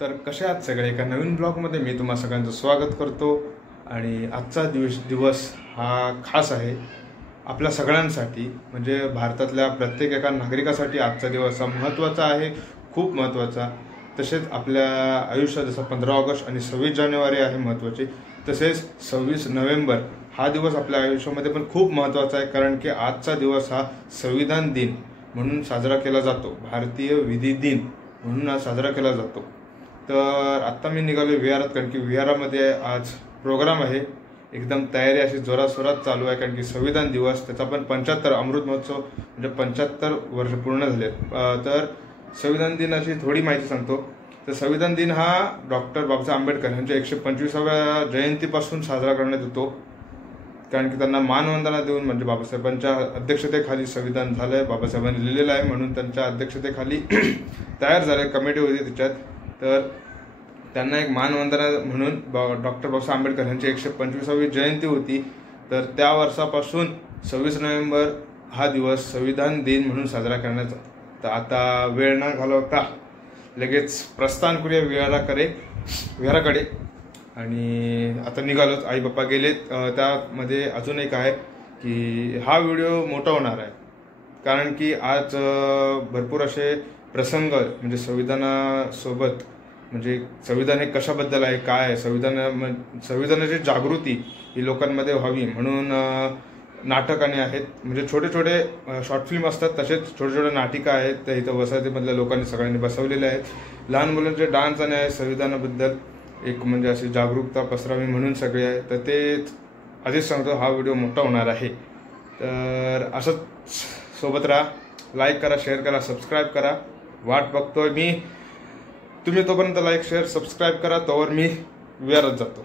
तर कसे आहात सगळे? एका नवीन ब्लॉगमध्ये मी तुम्हा सगळ्यांचं स्वागत करतो। आणि आजचा दिवस हा खास आहे आपल्या सगळ्यांसाठी, म्हणजे भारतातल्या प्रत्येक एका नागरिकासाठी आजचा दिवस हा महत्त्वाचा आहे, खूप महत्त्वाचा। तसेच आपल्या आयुष्यात जसं 15 ऑगस्ट आणि 26 जानेवारी आहे महत्त्वाचे, तसेच 26 नोव्हेंबर हा दिवस आपल्या आयुष्यामध्ये पण खूप महत्त्वाचा आहे, कारण की आजचा दिवस हा संविधान दिन म्हणून साजरा केला जातो, भारतीय विधी दिन म्हणून साजरा केला जातो। तर आत्ता मी निघालो विहारात, कारण की विहारामध्ये आज प्रोग्राम आहे, एकदम तयारी अशी जोराशोरात चालू आहे, कारण की संविधान दिवस त्याचा पण 75 अमृत महोत्सव म्हणजे 75 वर्ष पूर्ण झाले। तर संविधान दिनाची थोडी माहिती सांगतो। तर संविधान दिन हा डॉक्टर बाबासाहेब आंबेडकर यांच्या 125व्या जयंतीपासून साजरा करण्यात येतो, कारण की त्यांना मानवंदना देऊन, म्हणजे बाबासाहेबांच्या अध्यक्षतेखाली संविधान झालंय, बाबासाहेबांनी लिहिलेलं आहे म्हणून त्यांच्या अध्यक्षतेखाली तयार झाले, कमिटी होती त्याच्यात। तर त्यांना एक मानवंदना म्हणून डॉक्टर बाबासाहेब आंबेडकर यांची 125वी जयंती होती। तर त्या वर्षापासून 26 नोव्हेंबर हा दिवस संविधान दिन म्हणून साजरा करण्याचा। तर आता वेळ न घालवता लगेच प्रस्थान करूया विहाराकडे। आणि आता निघालोच, आई बाप्पा गेलेत। त्यामध्ये अजून एक आहे की हा व्हिडिओ मोठा होणार आहे, कारण की आज भरपूर असे प्रसंग, म्हणजे संविधानासोबत, म्हणजे संविधान हे कशाबद्दल आहे, काय आहे संविधानाची जागृती ही लोकांमध्ये व्हावी म्हणून नाटकाने आहेत, म्हणजे छोटे छोटे शॉर्ट फिल्म असतात, तसेच छोटे छोटे नाटिका आहेत, त्या इथं वसाहतीमधल्या लोकांनी सगळ्यांनी बसवलेले आहेत। लहान मुलांचे डान्स आणि आहे संविधानाबद्दल एक म्हणजे अशी जागरूकता पसरावी म्हणून सगळे आहे। तर ते आधीच सांगतो, हा व्हिडिओ मोठा होणार आहे। तर असंच सोबत राहा, लाईक करा, शेअर करा, सबस्क्राईब करा। वाट बघतोय मी, तुम्ही तोपर्यंत लाईक शेअर सबस्क्राईब करा, तोवर मी विहारात जातो।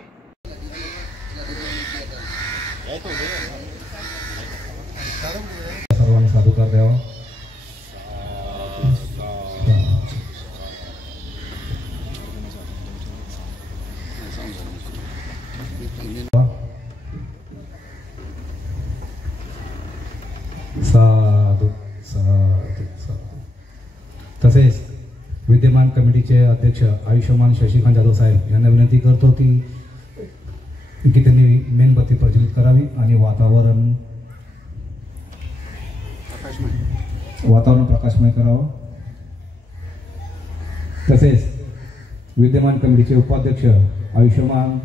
सर्वांनी साधुकार द्यावा। साधू साधू साधू। तसेच विद्यमान कमिटीचे अध्यक्ष आयुष्यमान शशिकांत जाधव साहेब यांना विनंती करतो की त्यांनी मेणबत्ती प्रज्वलित करावी आणि वातावरण प्रकाशमय करावं। तसेच विद्यमान कमिटीचे उपाध्यक्ष आयुष्यमान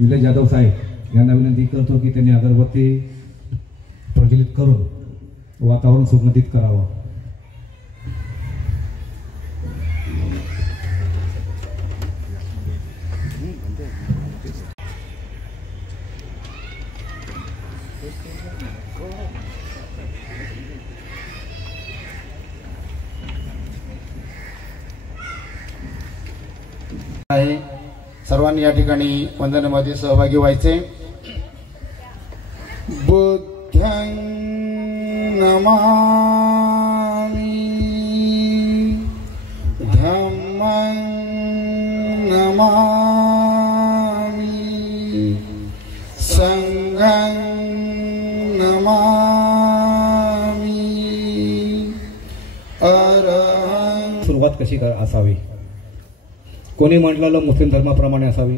निलेश जाधव साहेब यांना विनंती करतो की त्यांनी अगरबत्ती प्रज्वलित करून वातावरण सुगंधित करावं। आहे सर्वांनी या ठिकाणी वंदनामध्ये सहभागी व्हायचे। बुद्धं नमामि धम्मं नमामि संघं नमामि अरहं। सुरुवात कशी असावी? कोणी म्हटलं मुस्लिम धर्माप्रमाणे असावी,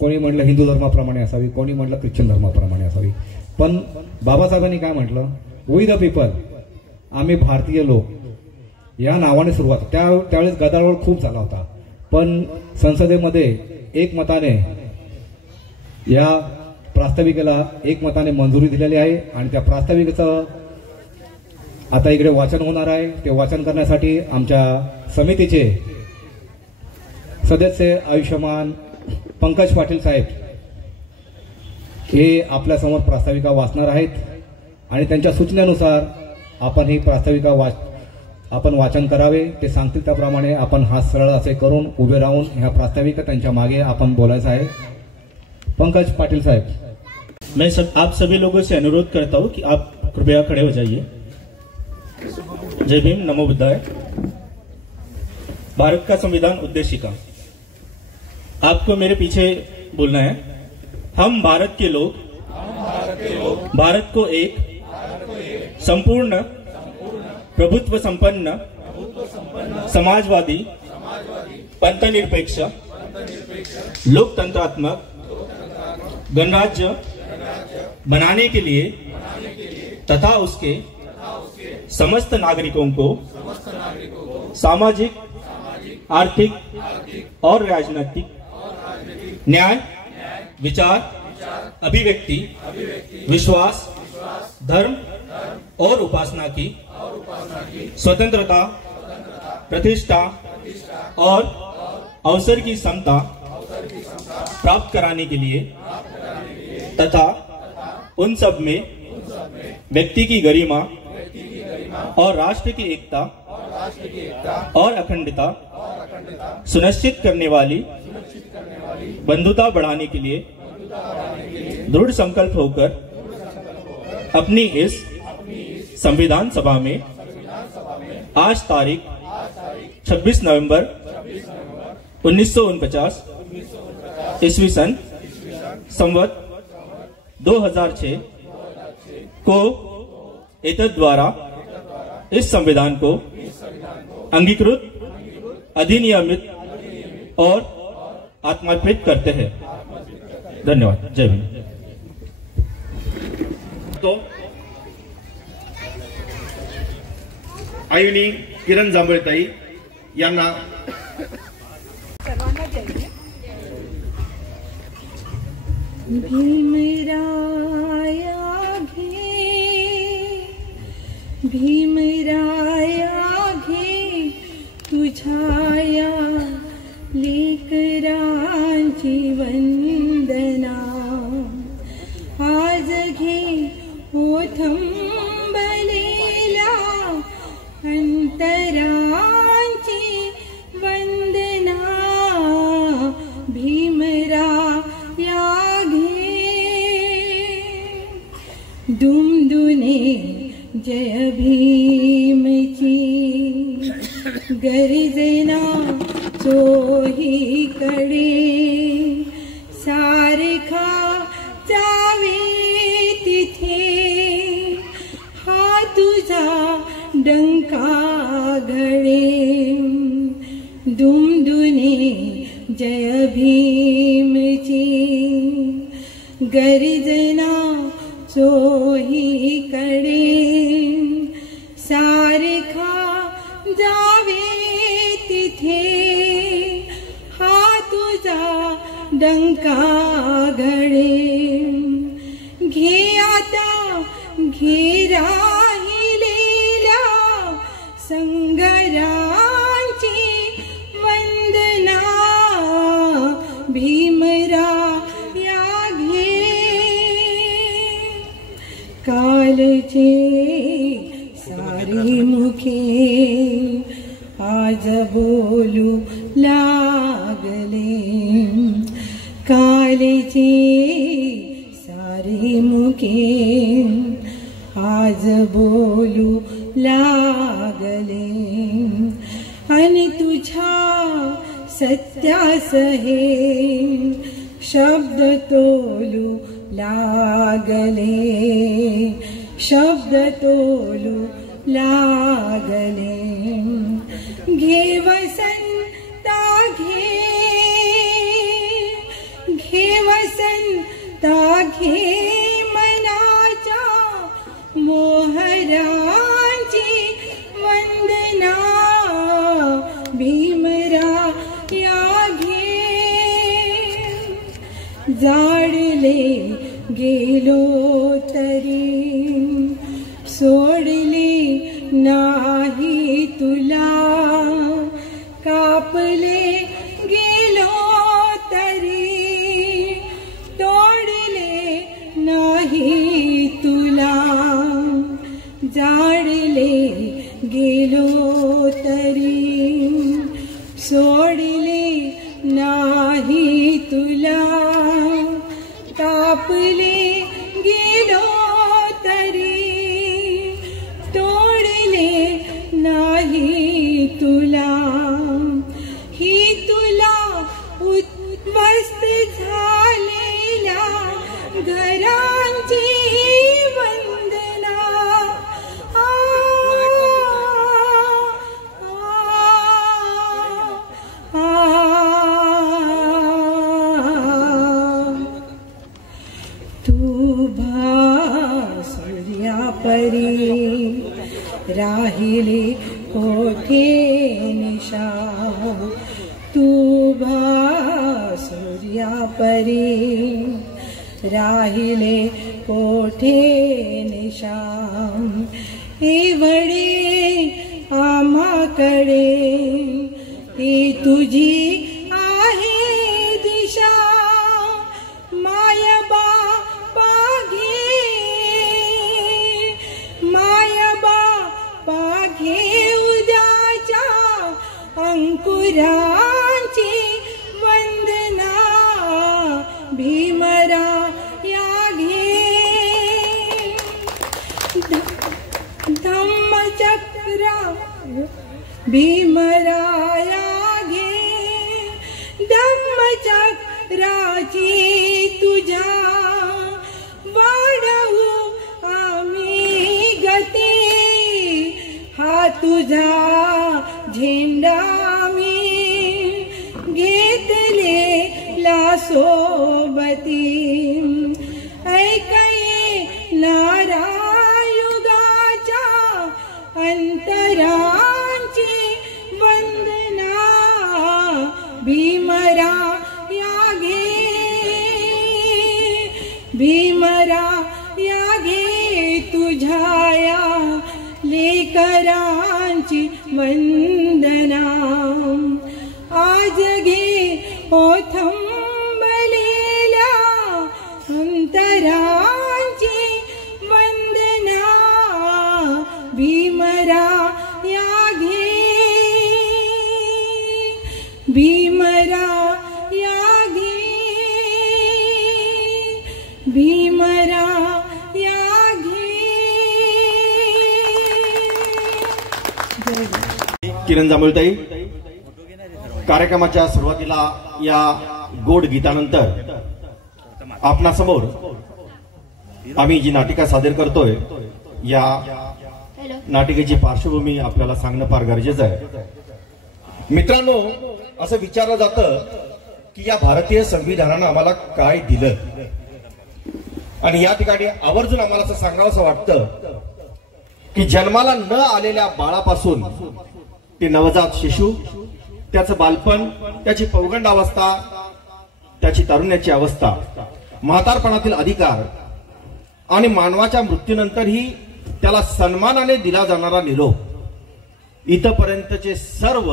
कोणी म्हटलं हिंदू धर्माप्रमाणे असावी, कोणी म्हटलं ख्रिश्चन धर्माप्रमाणे असावी। पण बाबासाहेबांनी काय म्हटलं? वी द पीपल, आम्ही भारतीय लोक या नावाने सुरुवात। त्यावेळेस गदारोळ खूप झाला होता, पण संसदेमध्ये एकमताने या प्रास्ताविकेला एकमताने मंजुरी दिलेली आहे आणि त्या प्रास्ताविकेचं आता इकडे वाचन होणार आहे। ते वाचन करण्यासाठी आमच्या समितीचे सदस्य आयुष्यमान पंकज पाटील साहेब हे आपल्या समोर प्रास्ताविका वाचणार आहेत आणि त्यांच्या सूचनेनुसार आपण ही प्रास्ताविका आपण वाचन करावे। ते सांगतील त्याप्रमाणे आपण हात सरळ असे करून उभे राहून ह्या प्रास्ताविका त्यांच्या मागे आपण बोलायचं आहे। पंकज पाटिल साहब, मैं आप सभी लोगों से अनुरोध करता हूं कि आप कृपया खड़े हो जाइए। जय भीम, नमो बुद्धाय। भारत का संविधान उद्देशिका, आपको मेरे पीछे बोलना है। हम भारत के लोग भारत को एक संपूर्ण प्रभुत्व संपन्न समाजवादी पंथनिरपेक्ष लोकतंत्रात्मक गणराज्य बनाने के लिए तथा उसके समस्त नागरिकों को सामाजिक, आर्थिक और राजनीतिक न्याय, विचार, अभिव्यक्ति, विश्वास, धर्म और उपासना की स्वतंत्रता, प्रतिष्ठा और अवसर की समता प्राप्त कराने के लिए तथा उन सब में व्यक्ति की गरिमा और राष्ट्र की एकता और अखंडता सुनिश्चित करने वाली बंधुता बढ़ाने के लिए दृढ़ संकल्प होकर अपनी इस संविधान सभा में आज तारीख 26 नवंबर 1949 ईस्वी सन संवत 2006 को एतद द्वारा इस संविधान को अंगीकृत, अधिनियमित और आत्मार्पित करते हैं। धन्यवाद। जय हिंद। तो आयुनी किरण जांभळेताई यांना भीमराया घे तुझाया लेकरांची वंदना, आज घे ओथंबलेला अंतरांची वंदना, भीमराया घे दुमदुने जय भीमची गर्जना चोहीकडे, सारखा जावे तिथे हा तुझा डंका घडे, दुमदुने जय भीमची गर्जना चोहीकडे, सारखा जावे तिथे हा तुझा डंका घडे, घे आता घे राहिलेल्या संग्रामांची वंदना, भीमराया घे कालचे सारे मुखे आज बोलू लागले, कालचे सारे मुखे आज बोलू लागले, आणि तुझ्या सत्यास हे शब्द तोलू लागले, शब्द तोलू लागले, घे वसंता घे वसंता घे मनाच्या मोहरांची वंदना, भीमराया घे जाडले गेलो तरी सोडले नाही तुला, कापले गेलो तरी तोडले नाही तुला, जाडले गेलो तरी सोडले नाही तुला, कापले गेलो तरी तोडले नाही तुला, ही तुला उद्ध्वस्त झालेल्या घरांची वंदना, आ परी राहिले कोठे निशाम एवढे आम्हाकडे ही तुझी आहे दिशा मायबा पाघे उद्याच्या अंकुरांची वंदना भीमरा या घे धम्मचक्रा भीमराया घे धम्मचक्राची तुझ्या वाढवू आम्ही गती हा तुझा झेंडा मी घेतलेला सोबती ऐकये नारायुगाच्या अंतरांची वंदना भीमरा या घे भीमरा या घे तुझ्या लेकरांची वंदना आज घे ओथंबलेल्या अंतरांची वंदना भीमरा या घे भीमरा या घे भीमरा या घे. किरण जांभूळताई, कार्यक्रमाच्या सुरुवातीला या गोड गीतानंतर आपणासमोर आम्ही जी नाटिका सादर करतोय या नाटिकेची पार्श्वभूमी आपल्याला सांगणं फार गरजेचं आहे. मित्रांनो, असं विचारलं जातं की या भारतीय संविधानानं आम्हाला काय दिलं, आणि या ठिकाणी आवर्जून आम्हाला असं सांगावंसं वाटतं की जन्माला न आलेल्या बाळापासून ते नवजात शिशु, त्याचं बालपण, त्याची पौगंडावस्था, त्याची तारुण्याची अवस्था, म्हातारपणातील अधिकार आणि मानवाच्या मृत्यूनंतरही त्याला सन्मानाने दिला जाणारा निरोप, इथपर्यंतचे सर्व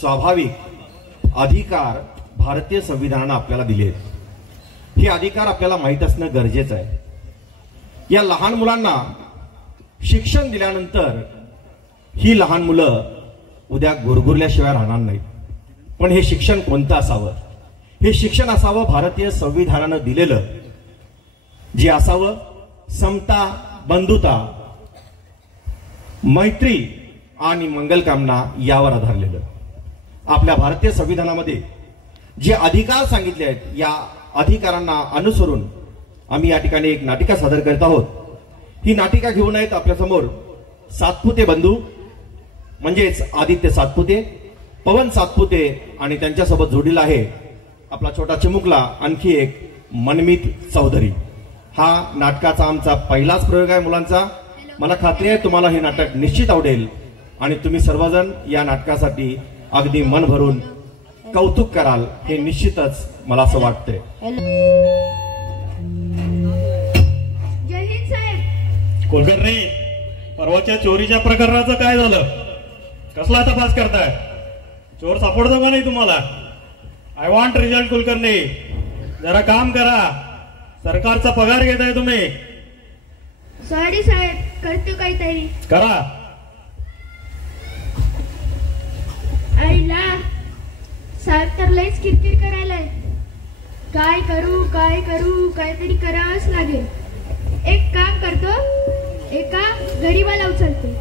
स्वाभाविक अधिकार भारतीय संविधानानं आपल्याला दिले. हे अधिकार आपल्याला माहीत असणं गरजेचं आहे. या लहान मुलांना शिक्षण दिल्यानंतर ही लहान मुलं उद्या गुरगुरल्याशिवाय राहणार नाहीत. पण हे शिक्षण कोणतं असावं? हे शिक्षण असावं भारतीय संविधानानं दिलेलं, जे असावं समता, बंधुता, मैत्री आणि मंगलकामना यावर आधारलेलं. आपल्या भारतीय संविधानामध्ये जे अधिकार सांगितले आहेत, या अधिकारांना अनुसरून आम्ही या ठिकाणी एक नाटिका सादर करत आहोत. ही नाटिका घेऊन आहेत आपल्यासमोर सातपुते बंधू, म्हणजेच आदित्य सातपुते, पवन सातपुते, आणि त्यांच्यासोबत जोडीला आहे आपला छोटा चिमुकला आणखी एक मनमीत चौधरी. हा नाटकाचा आमचा पहिलाच प्रयोग आहे मुलांचा. मला खात्री आहे तुम्हाला हे नाटक निश्चित आवडेल आणि तुम्ही सर्वजण या नाटकासाठी अगदी मन भरून कौतुक कराल हे निश्चितच मला असं वाटतंय. जय हिंद साहेब. कुलकर्णी, परवाच्या चोरीच्या प्रकरणाचं काय झालं? कसला तपास करताय? चोर सापडतो का नाही तुम्हाला? I want result. कुलकर्णी, जरा काम करा. सरकारचा पगार घेताय तुम्ही. सॉरी साहेब, करतो काहीतरी. करा. आईला साहेब तर लयच किरकिर करायलाय. काय करू काहीतरी करावंच लागेल. एक काम करतो, एका गरीबाला उचलते.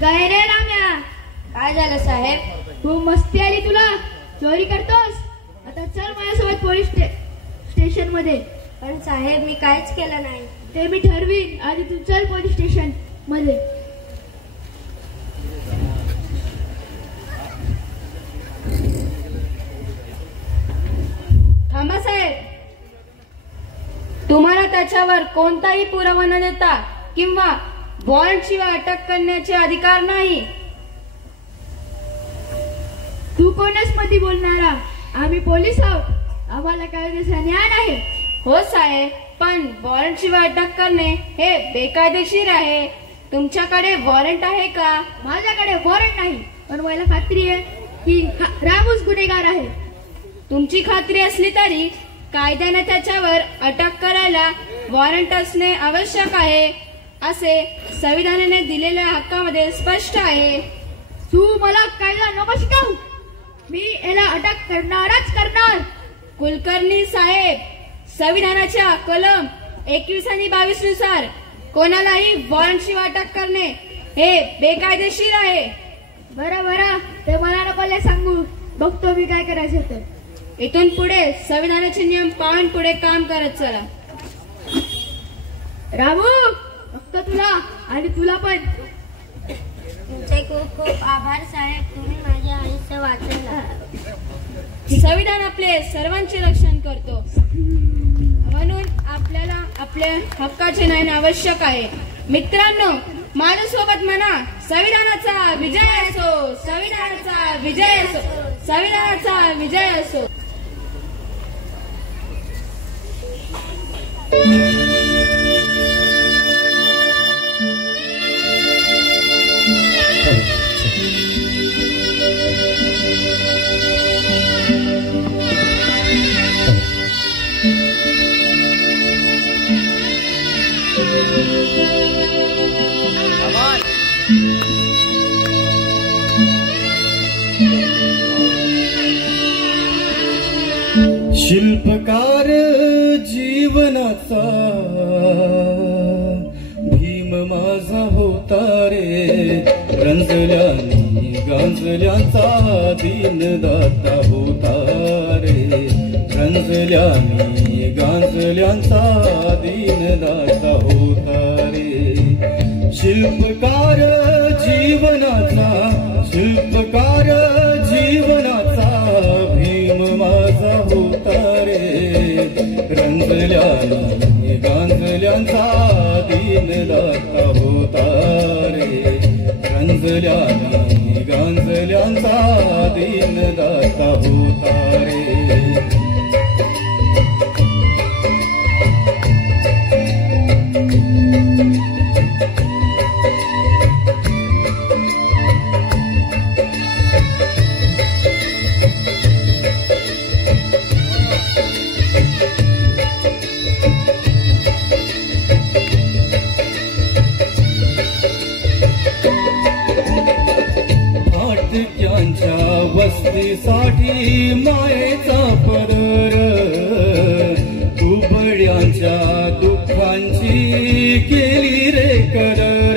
काय रे राम्या? काय झालं साहेब? खूप मस्ती आली तुला. चोरी करतोस? आता चल माझ्यासोबत पोलीस स्टेशन मध्ये. पण साहेब मी काहीच केलं नाही. ते मी ठरवीन. आधी तू चल पोलीस स्टेशन मध्ये. थांबा साहेब, तुम्हाला त्याच्यावर कोणताही पुरावा न देता किंवा वॉरंट शिवाय अटक करण्याचे अधिकार नाही. तू कोणच मध्ये बोलणारा? आम्ही पोलीस आहोत, आम्हाला कायद्याचा ज्ञान आहे. हो साहेब, पण वॉरंट शिवाय अटक करणे हे बेकायदेशीर आहे. तुमच्याकडे वॉरंट आहे का? माझ्याकडे वॉरंट नाही, पण मला खात्री आहे की रामूच गुन्हेगार आहे. तुमची खात्री असली तरी कायद्याने त्याच्यावर अटक करायला वॉरंट असणे आवश्यक आहे असे संविधानाने दिलेल्या हक्कामध्ये स्पष्ट आहे. तू मला कायदा नको शिकवू, मी याला अटक करणारच करणार. कुलकर्णी साहेब, संविधानाच्या कलम 21 आणि 22 नुसार कोणालाही वॉरंट शिवाय अटक करणे हे बेकायदेशीर आहे. बरं, ते मला नको सांगू, बघतो मी काय करायचं तर. इथून पुढे संविधानाचे नियम पाळून पुढे काम करत चला. रामू, बघतो तुला आणि तुला पण. तुमचे खूप खूप आभार साहेब, तुम्ही माझे आयुष्य वाचवलं. संविधान आपले सर्वांचे रक्षण करतो, म्हणून आपल्याला आपल्या हक्काचे न्याय आवश्यक आहे. मित्रांनो, माझ्यासोबत म्हणा, संविधानाचा विजय असो, संविधानाचा विजय असो, संविधानाचा विजय असो. शिल्पकार जीवनाचा भीम माझा होता रे, रंजल्यानी गांजल्याचा दीनदाता होता रे, रंजल्यानी गांजल्यांचा दीनदाता होता रे. शिल्पकार जीवनाचा, शिल्पकार जीवनाचा भीम माझा होता रे, रंजल्यानी गांजल्यांचा दीनदाता होता रे, रंजल्यानी गांजल्यांचा दीनदाता होता रे. वस्तीसाठी मायेचा पदर, दुबळ्यांच्या दुःखांची केली रे कदर.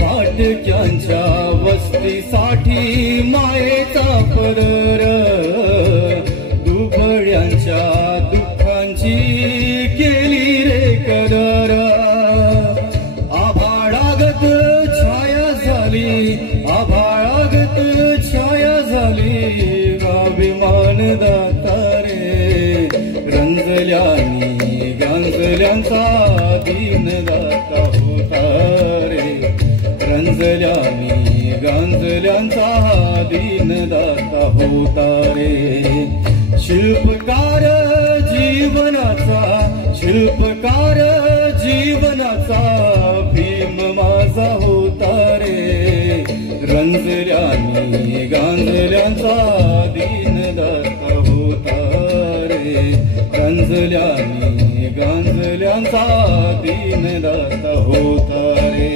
फाटक्यांच्या वस्तीसाठी मायेचा पदर, दुबळ्यांच्या दुःखांची केली रे कदर. आभाळागत छाया झाली, आभाळागत छाया झाली, अभिमान दाता रे, रंजल्यानी गांजल्यांचा दीनदाता होता रे, रंजल्यानी गांजल्यांचा दीनदाता होता रे. शिल्पकार जीवनाचा, शिल्पकार जीवनाचा भीम माझा होता रे, रंजल्यानी गांजल्यांचा दीनदाता होता रे, रंजल्यानी गांजल्यांचा दीनदाता होता रे.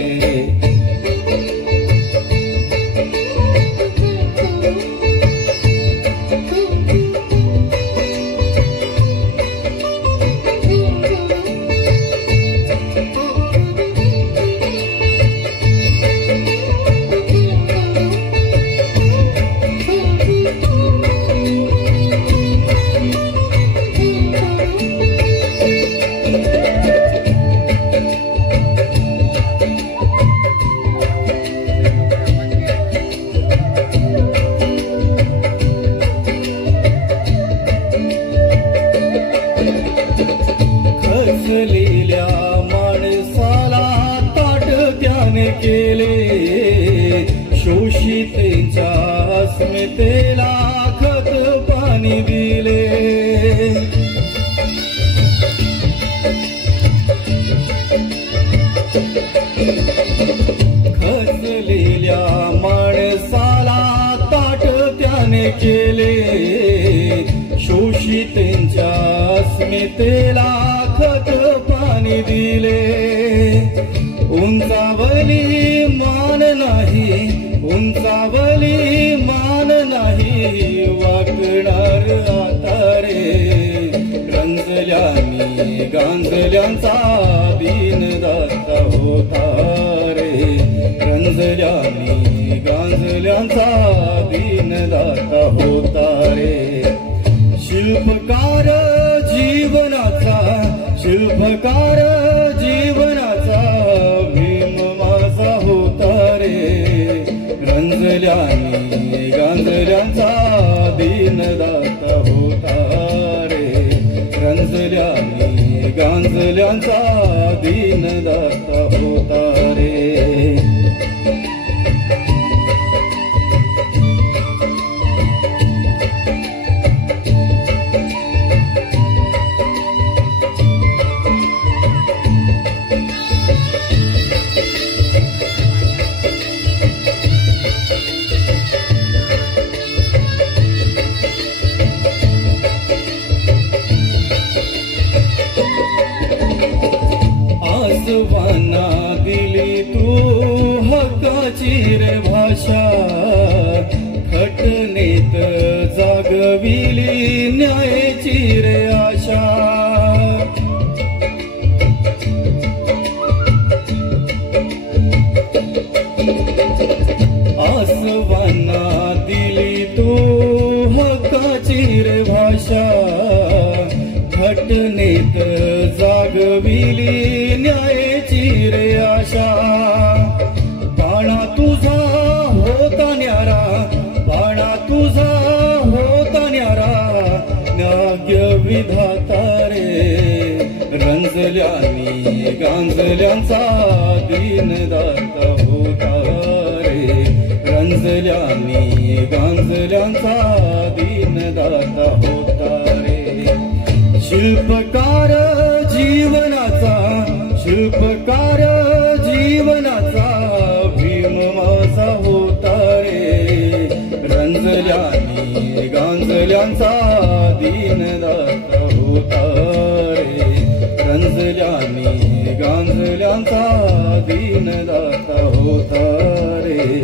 त्यांच्या अस्मितेला खत पाणी दिले. खचलेल्या माणसाला ताट त्याने केले. शोषितेंच्या अस्मितेला खत पाणी दिले. उंचावली मान नाही, उंचावली मान नाही, वाकणार आता रे. रंजल्यानी गांजल्यांचा दीनदाता होता रे. रंजल्यानी गांजल्यांचा दीनदाता होता रे. शिल्पकार जीवनाचा, शिल्पकार जीवनाचा भीम माझा होता रे. रंजल्यानी गांजल्यांचा दीनदाता होता रे. रंजल्यानी गांजल्यांचा दीनदाता होता रे. आसवाना दिली तू हक्काची रे भाषा. घटनेत जागविली न्यायाची रे आशा. आसवाना दिली तू हक्काची रे भाषा. घटनेत जागविली न्यायाची रे आशा. बाणा तुझा होता न्यारा, बाणा तुझा होता न्यारा, न्याय विधाता रे. रंजल्यानी गांजल्यांचा दीनदाता होता रे. रंजल्यानी गांजल्यांचा दीनदाता होता रे. शिल्पकार जीवनाचा, शिल्पकार जीवनाचा भीम माझा होता रे. रंजल्यानी गांजल्यांचा दीनदाता होता रे. रंजल्यानी गांजल्यांचा दीनदाता होता रे.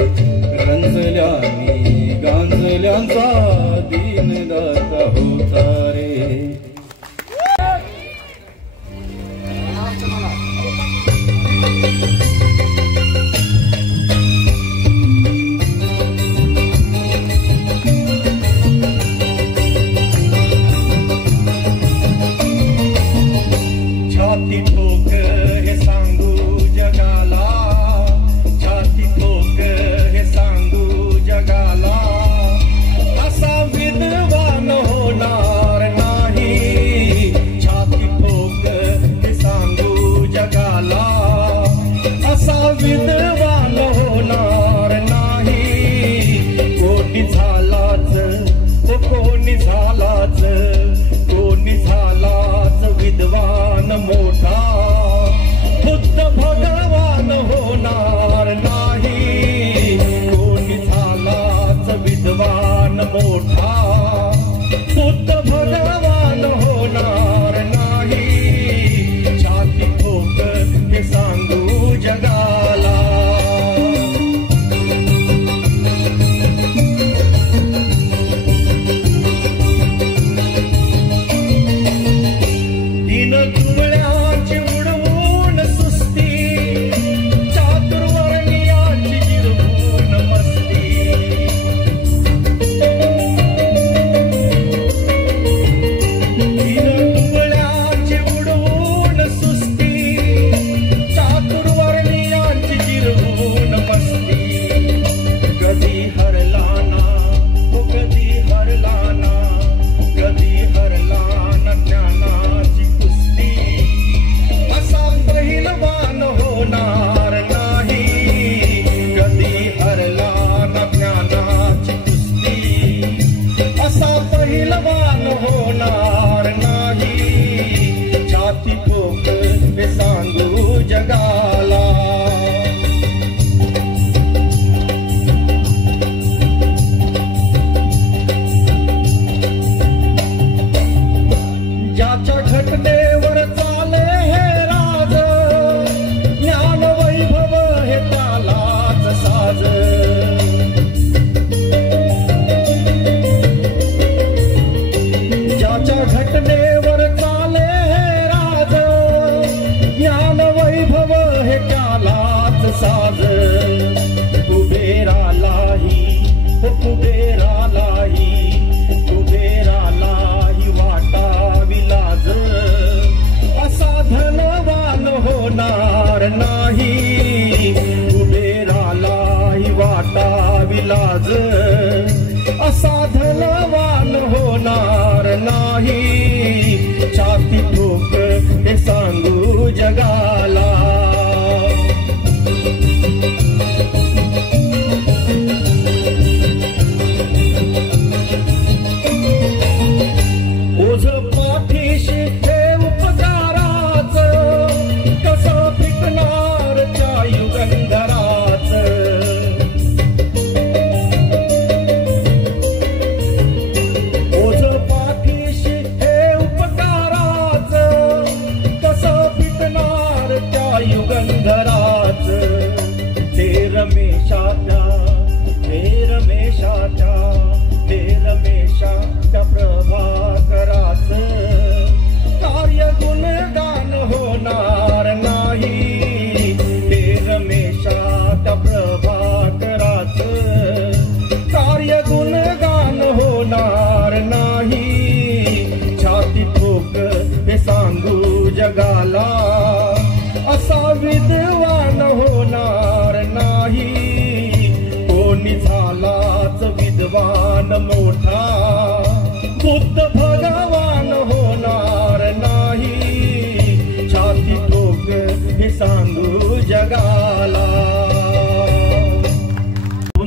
रंजल्यानी गांजल्यांचा दीनदाता होता रे. छाती ठोक हे सांगू जगाला, छाती ठोक हे सांगू जगाला. असा असा धनवान होणार नाही, छाती ठोक हे सांगू जगाला. ओझ पाठीशी हे उपकाराच, कसं फिकणार त्या युगंधराच. ओझ पाठीशी हे उपकाराच, कसं फिकणार त्या युगंधराच. ते रमेशाच्या, हे रमेशाच्या, हे रमेशाच्या प्रभाकराच कार्य गुणगान होणार नाही. हे रमेशाच्या प्रभाकराच कार्य गुणगान होणार नाही. छाती ठोक हे सांगू जगाला, असा विद्वान होणार नाही. कोणी झालाच विद्वान मोठा, बुद्ध भगवान होणार नाही. छाती ठोक हे सांगू जगाला.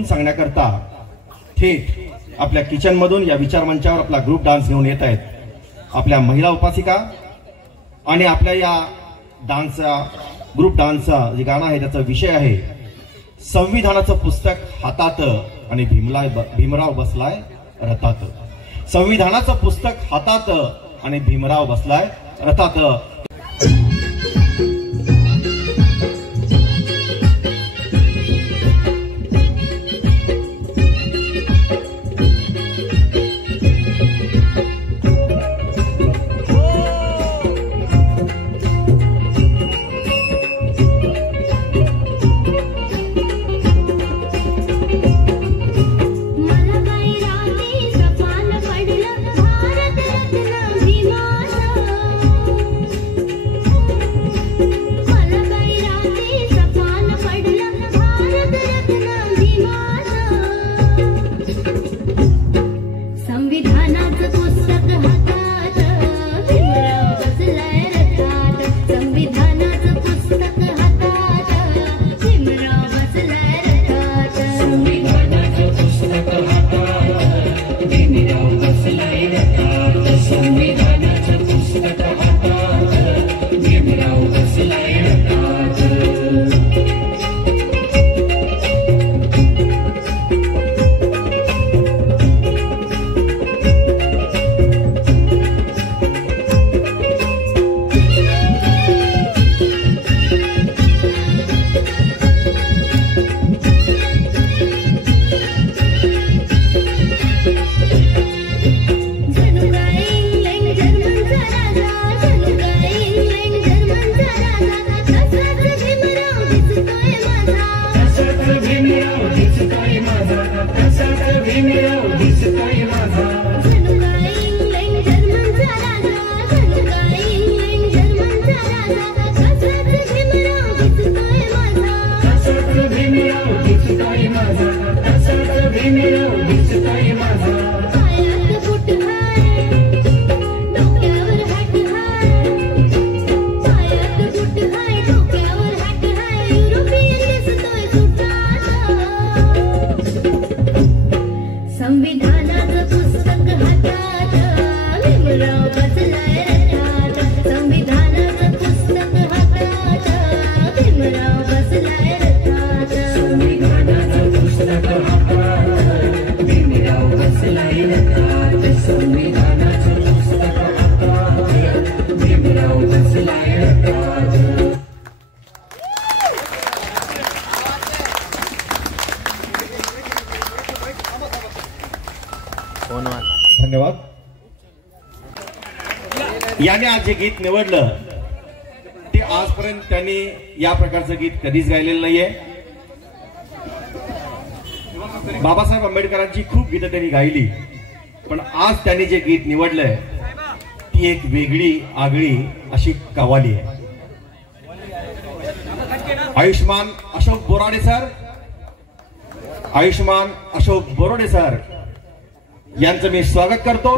सांगण्याकरता थेट आपल्या किचन मधून या विचार मंचावर आपला ग्रुप डान्स घेऊन येत आहेत आपल्या महिला उपासिका. आणि आपल्या या डान्सचा, ग्रुप डान्सचा जे गाणं आहे त्याचा विषय आहे संविधानाचं पुस्तक हातात आणि भीमराव बसलाय रथात. संविधानाचं पुस्तक हातात आणि भीमराव बसलाय रथात. धन्यवाद. याने आज जे गीत निवडलं ते आजपर्यंत त्यांनी या प्रकारचं गीत कधीच गायलेलं नाहीये. बाबासाहेब आंबेडकरांची खूप गीतं त्यांनी गायली, पण आज त्यांनी जे गीत निवडलंय ती एक वेगळी आगळी अशी कव्वाली आहे. आयुष्मान अशोक बोराडे सर, आयुष्मान अशोक बोरोडे सर यांचं मी स्वागत करतो.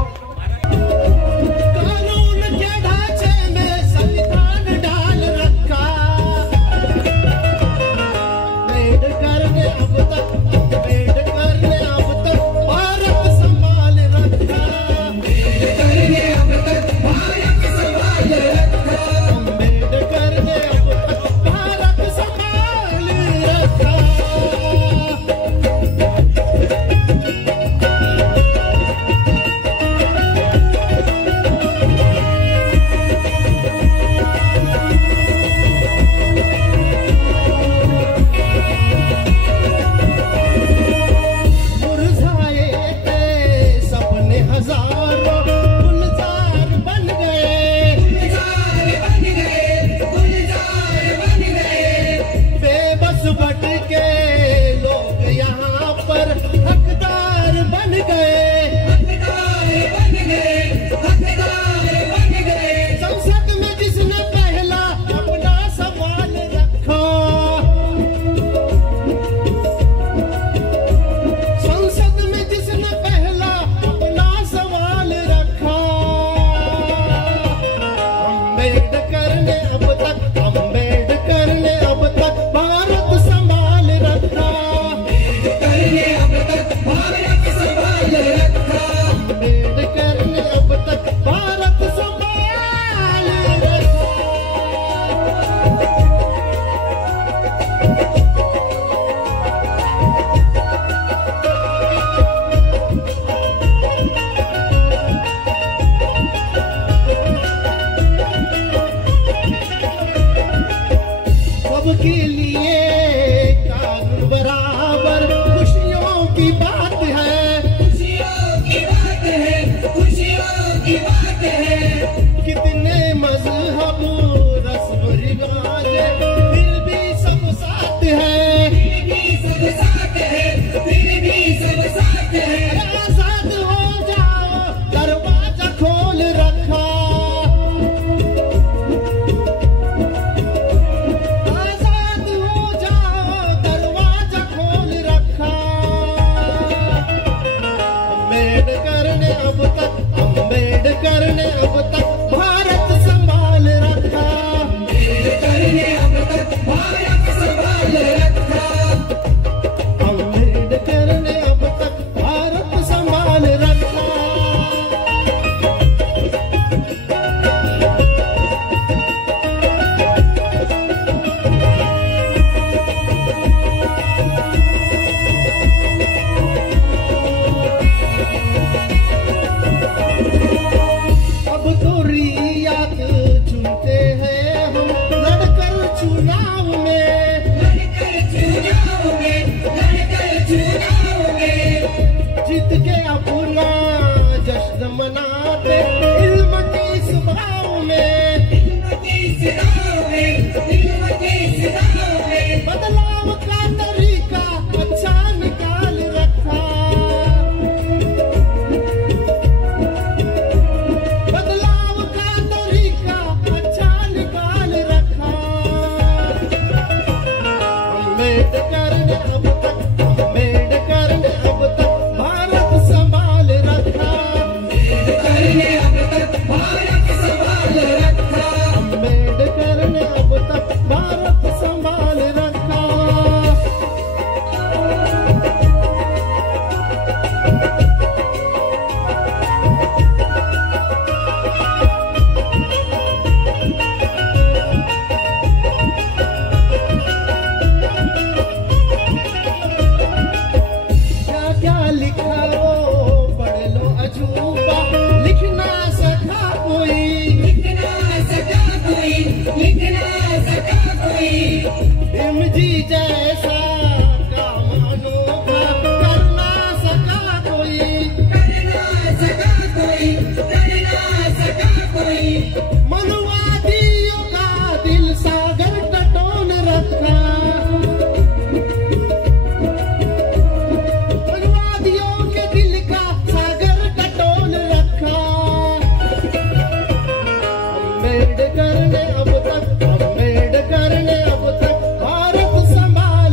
अम्बेडकर ने अब तक भारत संभाल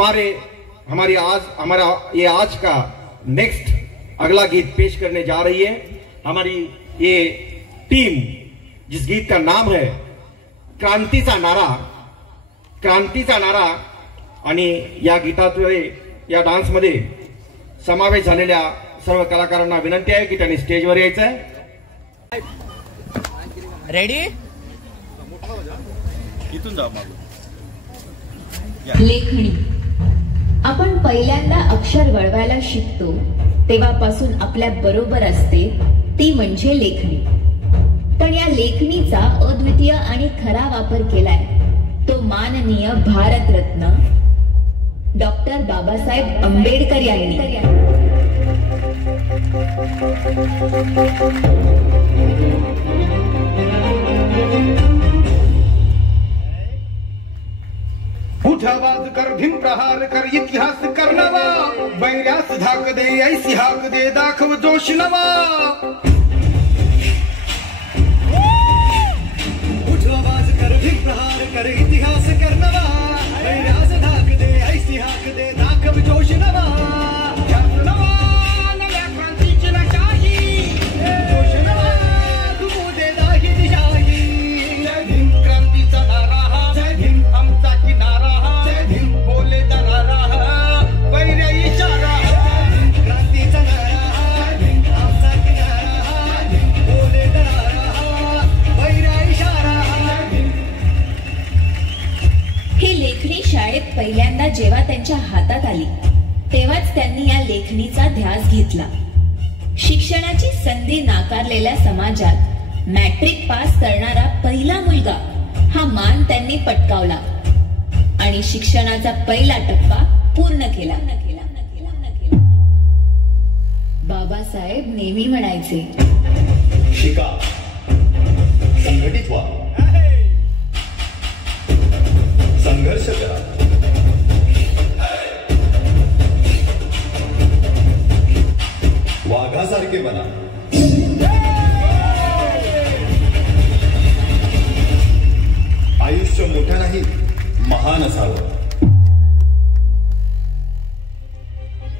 हमारा ये आज का नेक्स्ट अगला गीत पेश करने जा रही है हमारी ये टीम, जिस गीत का नाम है क्रांतीचा नारा। आणि या गीताद्वारे या डान्स मध्ये समावेश झालेल्या सर्व कलाकारांना विनंती आहे की त्यांनी स्टेजवर यायचं आहे। रेडी? इथून जा। लेखणी आपण पहिल्यांदा अक्षर वळवायला शिकतो तेव्हापासून आपल्या बरोबर असते ती म्हणजे लेखणी। पण या लेखणीचा अद्वितीय आणि खरा वापर केलाय तो माननीय भारतरत्न डॉक्टर बाबासाहेब आंबेडकर यांनी। उठ आवाज कर, भीम प्रहार कर, इतिहास कर नवा, बैऱ्यास धाक दे, ऐसी हाक दे, दाखव जोश नवा। उठ आवाज कर, भीम प्रहार कर, इतिहास कर नवा, बैऱ्यास धाक दे, ऐसी हाक दे, दाखव जोश नवा। नव्या क्रांतीची नशाही, जोश नवा, तुमू दे दाही दिशाही। जय भीम क्रांतीचा नारा हा, जय भीम आमचा किनारा हा, जय भीम बोले दरारा हा, बैऱ्या इशारा हा, क्रांतीचा नारा हा, भीम आमचा किनारा हा, भीम बोले दरारा हा, बैऱ्या इशारा हा। ही लेखणी शाळेत पहिल्यांदा जेव्हा त्यांच्या हातात आली तेव्हाच त्यांनी या लेखणीचा ध्यास घेतला। शिक्षणाची संधी नाकारलेल्या समाजात मॅट्रिक पास करणारा पहिला मुलगा हा मान त्यांनी पटकावला आणि शिक्षणाचा पहिला टप्पा पूर्ण केला। बाबासाहेब नेहमी म्हणायचे, शिका, संघटित व्हा, संघर्ष करा, वाघासारखे बना। आयुष्य मोठं नाही, महान असावं।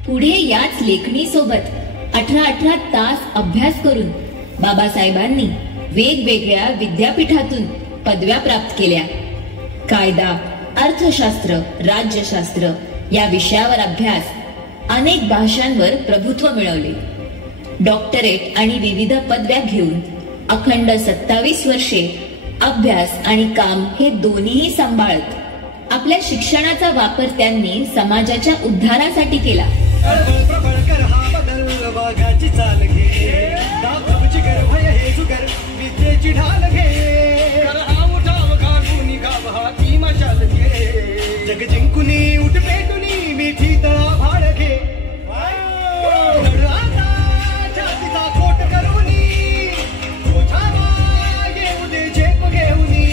पुढे याच लेखणी सोबत 18 तास अभ्यास करून बाबासाहेबांनी वेगवेगळ्या विद्यापीठातून पदव्या प्राप्त केल्या। कायदा, अर्थशास्त्र, राज्यशास्त्र या विषयावर अभ्यास, अनेक भाषांवर प्रभुत्व मिळवले, डॉक्टरेट आणि विविध पदव्या घेऊन अखंड 27 वर्षे अभ्यास आणि काम हे दोन्हीही सांभाळत आपल्या शिक्षणाचा वापर त्यांनी समाजाच्या उद्धारासाठी केला। प्रबळ कर हा बदल, वाघाची चाल घे, दाखवची कर भय हे जुगर, विद्येची ढाल घे, कर हा उठाव घालून निघाव हा ती मशाल घे, जग जिंकुनी उठ पेटुनी मिठी तळा भाड घे, लढ आता छातीचा कोट करूनी, जोछावा येऊ दे झेप घेऊनी।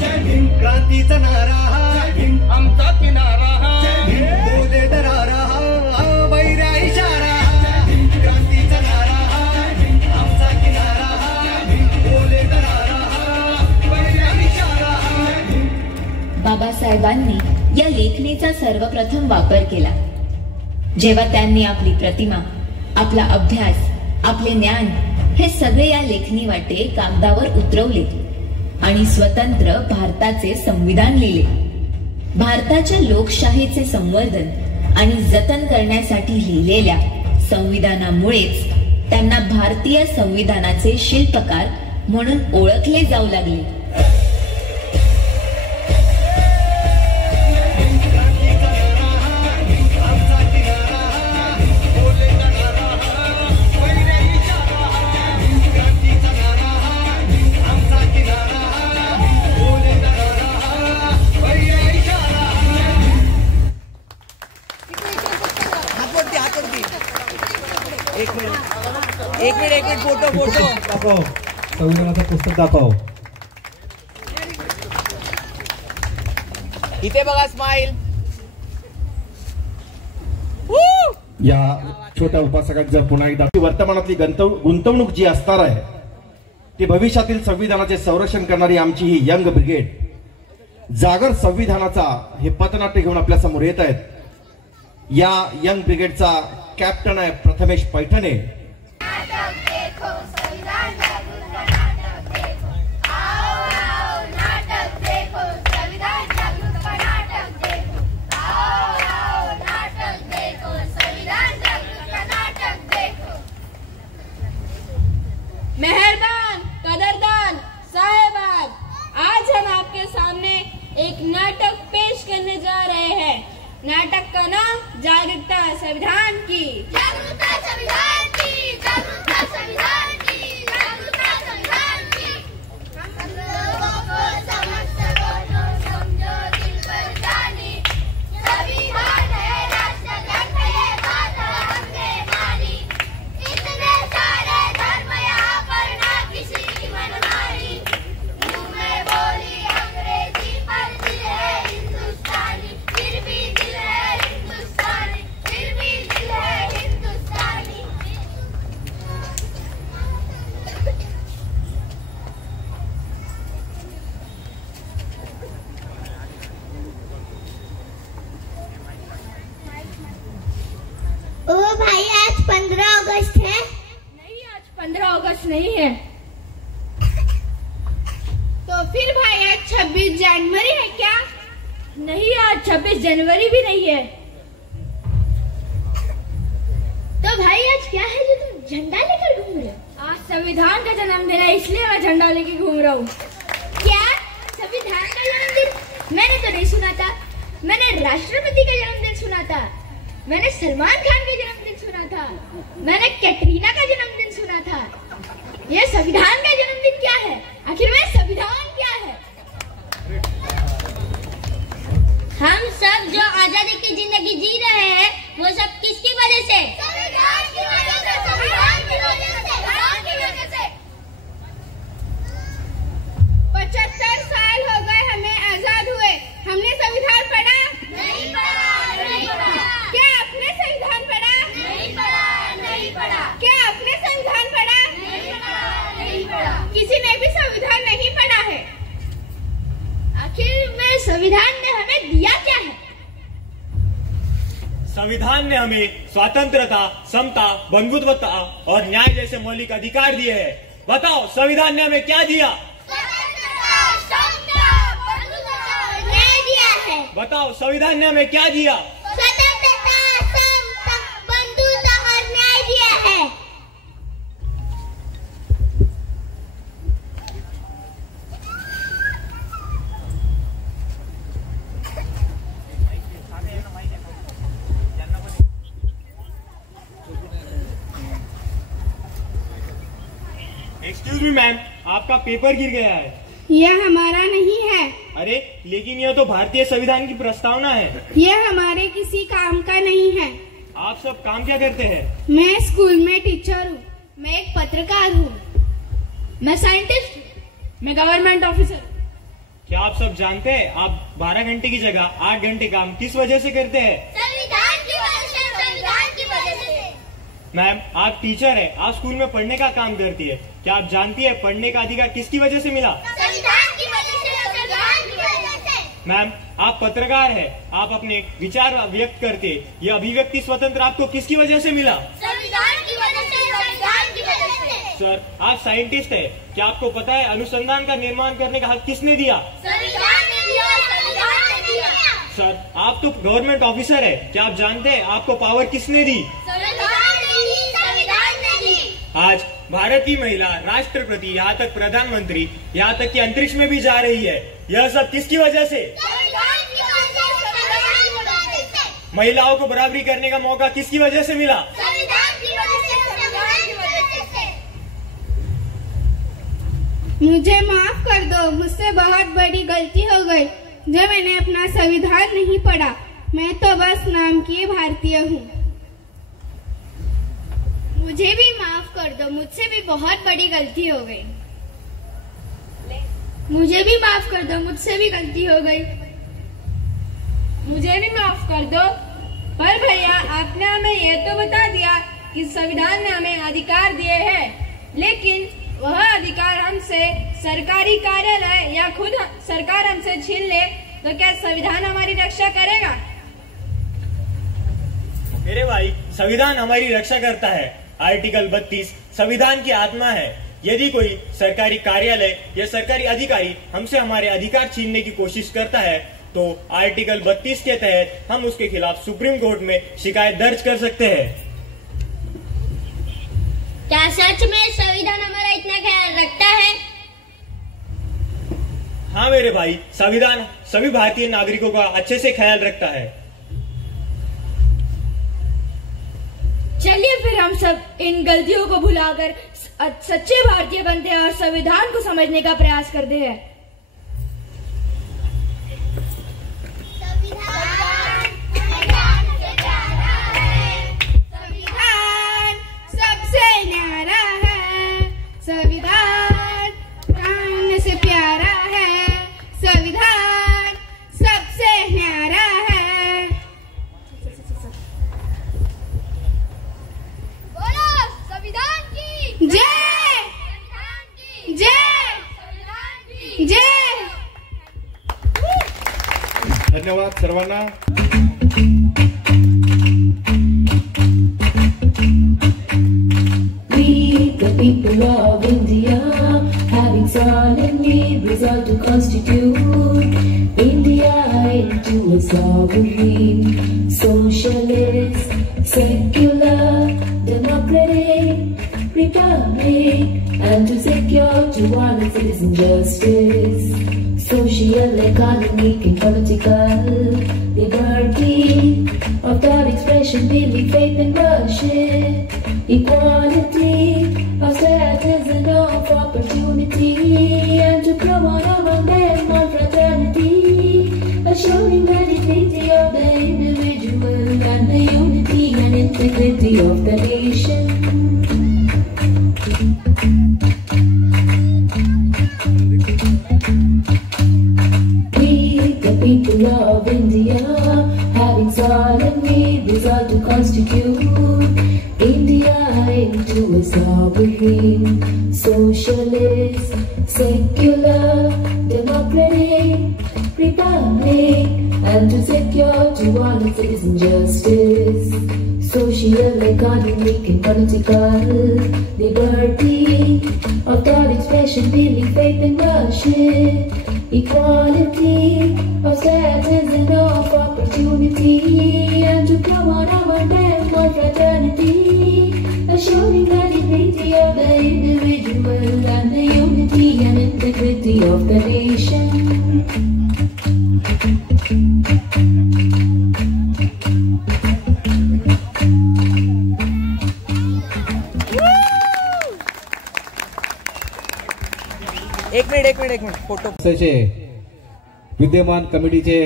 जय भीम क्रांतीचा नारा हा, जय भीम आमचा किनारा हा, जय भीम बोले दरारा हा, बैऱ्या इशारा हा, क्रांतीचा नारा हा, जय भीम आमचा किनारा हा, जय भीम बोले दरारा हा, बैऱ्या इशारा हा। बाबासाहेबांनी या लेखणीचा सर्वप्रथम वापर केला जेव्हा त्यांनी आपली प्रतिमा, आपला अभ्यास, आपले ज्ञान हे सगळे या लेखणी वाटे कागदावर उतरवले आणि स्वतंत्र भारताचे संविधान लिहिले। भारताच्या लोकशाहीचे संवर्धन आणि जतन करण्यासाठी लिहिलेल्या संविधानामुळेच त्यांना भारतीय संविधानाचे शिल्पकार म्हणून ओळखले जाऊ लागले। एक मिनिट फोटो दाखव, संविधानाचं पुस्तक दाखव। इथे बघा, स्माइल। या छोट्या उपासकांचं पुन्हा एकदा वर्तमानातली गुंतवणूक जी असणार आहे ती भविष्यातील संविधानाचे संरक्षण करणारी आमची ही यंग ब्रिगेड जागर संविधानाचा हे पथनाट्य घेऊन आपल्या समोर येत आहेत. या यंग ब्रिगेडचा कॅप्टन आहे प्रथमेश पैठणे. मेहरबान कदरदान साहिबान, आज हम आपके सामने एक नाटक पेश करने जा रहे हैं. नाटक का नाम जागरूकता संविधान की. जागरूकता संविधान की, जागरूकता संविधान की, जागरूकता संविधान की. हम लोगों को समझ सको तो समझो दिल पर जानी. संविधान है राष्ट्र ग्रंथ, ये बात हमने मानी. इतने सारे धर्म यहाँ पर ना किसी की मनमानी. मुंह में बोली अंग्रेजी पर दिल है हिंदुस्तानी. फिर भी दिल है हिंदुस्तानी, फिर भी दिल है हिंदुस्तानी. ओ भाई, आज 15 अगस्त है. नहीं, आज 15 अगस्त नहीं है. तो फिर भाई आज 26 जनवरी है क्या? नहीं, आज 26 जनवरी भी नहीं है. तो भाई आज क्या है जो तुम झंडा लेकर घूम रहे हो? आज संविधान का जन्मदिन है, इसलिए मैं झंडा लेके घूम रहा हूँ. क्या संविधान का जन्मदिन? मैंने तो नहीं सुना था. मैंने राष्ट्रपति का जन्मदिन सुना था. मैंने सलमान खान का जन्मदिन सुना था. मैंने कैटरीना का जन्मदिन सुना था. ये संविधान का जन्मदिन क्या है? आखिर में संविधान क्या है? हम सब जो आजादी की जिंदगी जी रहे हैं, वो सब किसकी वजह से? संविधान की वजह से, संविधान की वजह से, संविधान की वजह से. 75 साल हो गए हमें आजाद हुए. हमने संविधान पढ़ा? नहीं पढ़ा, नहीं पढ़ा. क्या आपने संविधान पढ़ा? नहीं पढ़ा, नहीं पढ़ा. क्या आपने संविधान पढ़ा? नहीं पढ़ा, नहीं पढ़ा. किसी ने भी संविधान नहीं पढ़ा है. आखिर में संविधान ने हमें दिया क्या है? संविधान ने हमें स्वतंत्रता, समता, बंधुत्वता और न्याय जैसे मौलिक अधिकार दिए हैं. बताओ संविधान ने हमें क्या दिया? स्वतंत्रता, समता, बंधुत्वता और न्याय दिया है. बताओ संविधान ने हमें क्या दिया? स्वतंत्रता, समता, बंधुत्वता और न्याय दिया है. एक्सक्यूज मी मैम, आपका पेपर गिर गया है. यह हमारा नहीं है. अरे लेकिन यह तो भारतीय संविधान की प्रस्तावना है. यह हमारे किसी काम का नहीं है. आप सब काम क्या करते हैं? मैं स्कूल में टीचर हूँ. मैं एक पत्रकार हूँ. मैं साइंटिस्ट, मैं गवर्नमेंट ऑफिसर. क्या आप सब जानते हैं आप 12 घंटे की जगह 8 घंटे काम किस वजह से करते हैं? संविधान की वजह से, संविधान की वजह से. मैम आप टीचर है, आप स्कूल में पढ़ने का काम करती है. क्या आप जानती है पढ़ने का अधिकार किसकी वजह से मिला? संविधान की वजह से, संविधान की वजह से. मैम आप पत्रकार है, आप अपने विचार व्यक्त करते, यह अभिव्यक्ति स्वतंत्र आपको किसकी वजह से मिला? संविधान की वजह से, संविधान की वजह से. सर आप साइंटिस्ट है, क्या आपको पता है अनुसंधान का निर्माण करने का हक किसने दिया? संविधान ने दिया, संविधान ने दिया. सर आप तो गवर्नमेंट ऑफिसर है, क्या आप जानते हैं आपको पावर किसने दी? संविधान ने दी, संविधान ने दी. आज भारत की महिला राष्ट्रपति, यहाँ तक प्रधानमंत्री, यहाँ तक कि अंतरिक्ष में भी जा रही है. यह सब किसकी वजह से? संविधान की वजह से, संविधान की वजह से. महिलाओं को बराबरी करने का मौका किसकी वजह से मिला? संविधान की वजह से, संविधान की वजह से. मुझे माफ कर दो, मुझसे बहुत बड़ी गलती हो गई जो मैंने अपना संविधान नहीं पढ़ा. मैं तो बस नाम की भारतीय हूँ. मुझे भी माफ कर दो, मुझसे भी बहुत बड़ी गलती हो गई. मुझे भी माफ कर दो, मुझसे भी गलती हो गई. मुझे भी माफ कर दो. पर भैया आपने हमें यह तो बता दिया कि संविधान ने हमें अधिकार दिए हैं, लेकिन वह अधिकार हमसे सरकारी कार्यालय या खुद सरकार हमसे छीन ले तो क्या संविधान हमारी रक्षा करेगा? मेरे भाई, संविधान हमारी रक्षा करता है। आर्टिकल 32 संविधान की आत्मा है। यदि कोई सरकारी कार्यालय या सरकारी अधिकारी हमसे हमारे अधिकार छीनने की कोशिश करता है तो आर्टिकल 32 के तहत हम उसके खिलाफ सुप्रीम कोर्ट में शिकायत दर्ज कर सकते हैं। क्या सच में संविधान हमारा इतना ख्याल रखता है? हाँ मेरे भाई, संविधान सभी भारतीय नागरिकों का अच्छे से ख्याल रखता है। चलिए फिर हम सब इन गलतियों को भुलाकर सच्चे भारतीय बनते हैं और संविधान को समझने का प्रयास करते हैं। संविधान सबसे न्यारा है, संविधान प्राण से प्यारा है, संविधान सबसे न्यारा है। बोलो संविधान की जय, जय, जय। धन्यवाद सर्वांना। We, the people of India, having solemnly resolved to constitute India into a sovereign, socialist, secular, democratic republic, and to secure to all its citizens justice, social, economic, and political liberty of thought, expression, belief, faith, and worship, equality of status and of opportunity, and to promote among them all fraternity, assuring the dignity of the individual and the unity and integrity of the nation. We, the people of India, having solemnly resolved to constitute India into a sovereign, socialist, secular, democratic republic, and to secure to all its citizens justice, social, economic, and political liberty of thought, expression, belief, faith, and worship, equality of status and of opportunity, and to promote among them all fraternity, assuring the dignity of the individual and the unity and integrity of the nation. एक minute photo. विद्यमान कमिटीचे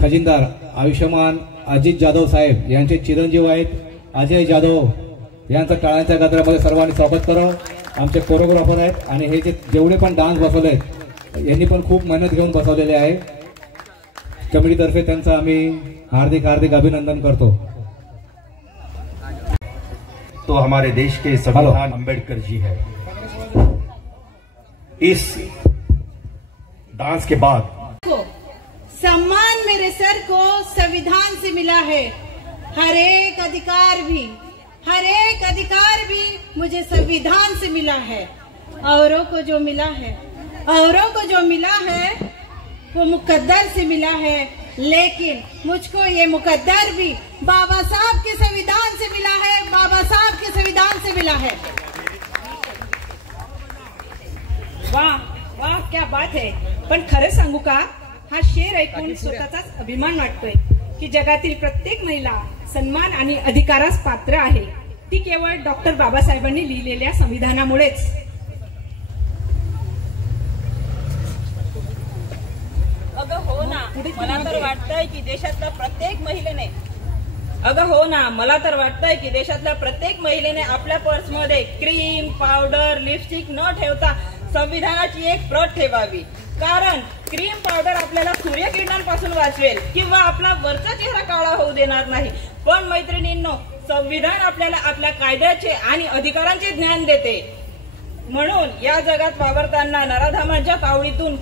खजिनदार आयुष्यमान अजित जाधव साहेब यांचे चिरंजीव आहेत अजय जाधव यांचं टाळ्यांच्या गजरामध्ये सर्वांनी स्वागत करा। आमचे कोरिओग्राफर आहेत आणि हे जेवढे पण डान्स बसवले आहेत यांनी पण खूप मेहनत घेऊन बसवलेले आहे। कमिटीतर्फे त्यांचं आम्ही हार्दिक अभिनंदन करतो। तो हमारे देश के संविधान अंबेडकर जी है। इस डांस के बाद सम्मान मेरे सर को संविधान से मिला है। हर एक अधिकार भी मुझे संविधान से मिला है। औरों को जो मिला है वो मुकद्दर से मिला है, लेकिन मुझको ये मुकद्दर भी बाबा साहब के संविधान से मिला है, बाबा साहब के संविधान से मिला है। वाह वाह, क्या बात है। पण खरं सांगू का, हा शेर ऐकून स्वतःचाच अभिमान वाटतोय की जगातील प्रत्येक महिला सन्मान आणि अधिकारास पात्र आहे, ती केवळ डॉक्टर बाबासाहेबांनी लिहिलेल्या संविधानामुळेच। अगं हो ना, मला तर वाटतंय की देशातल्या प्रत्येक महिलेने आपल्या पर्समध्ये क्रीम, पावडर, लिपस्टिक न ठेवता संविधानाची एक प्रत ठेवावी। कारण क्रीम पावडर आपल्याला सूर्यकिरणांपासून वाचवेल किंवा आपला वरचा चेहरा काळा होऊ देणार नाही, पण मैत्रिणींनो, संविधान आपल्याला आपल्या कायद्याचे आणि अधिकारांचे ज्ञान देते। म्हणून या जगात वावरताना नराधमांच्या तावडीतून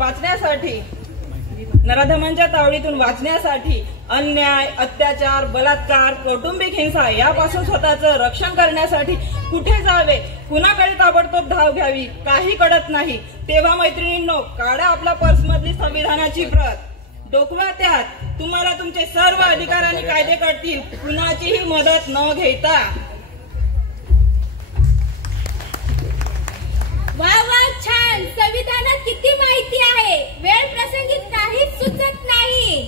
वाचण्यासाठी नराधमांच्या तावडीतून वाचण्यासाठी अन्याय, अत्याचार, बलात्कार, कौटुंबिक हिंसा यापासून स्वतःचं रक्षण करण्यासाठी कुठे जावे, कुणाकडे ताबडतोब धाव घ्यावी काही कळत नाही. तेव्हा मैत्रिणींनो, काढा आपल्या पर्समधली संविधानाची प्रत, डोकवा त्यात. तुम्हाला तुमचे सर्व अधिकार आणि कायदे कळतील, कुणाचीही मदत न घेता. वा वा, छान. संविधानात किती माहिती आहे. वेळ प्रसंगी काहीच सुचत नाही.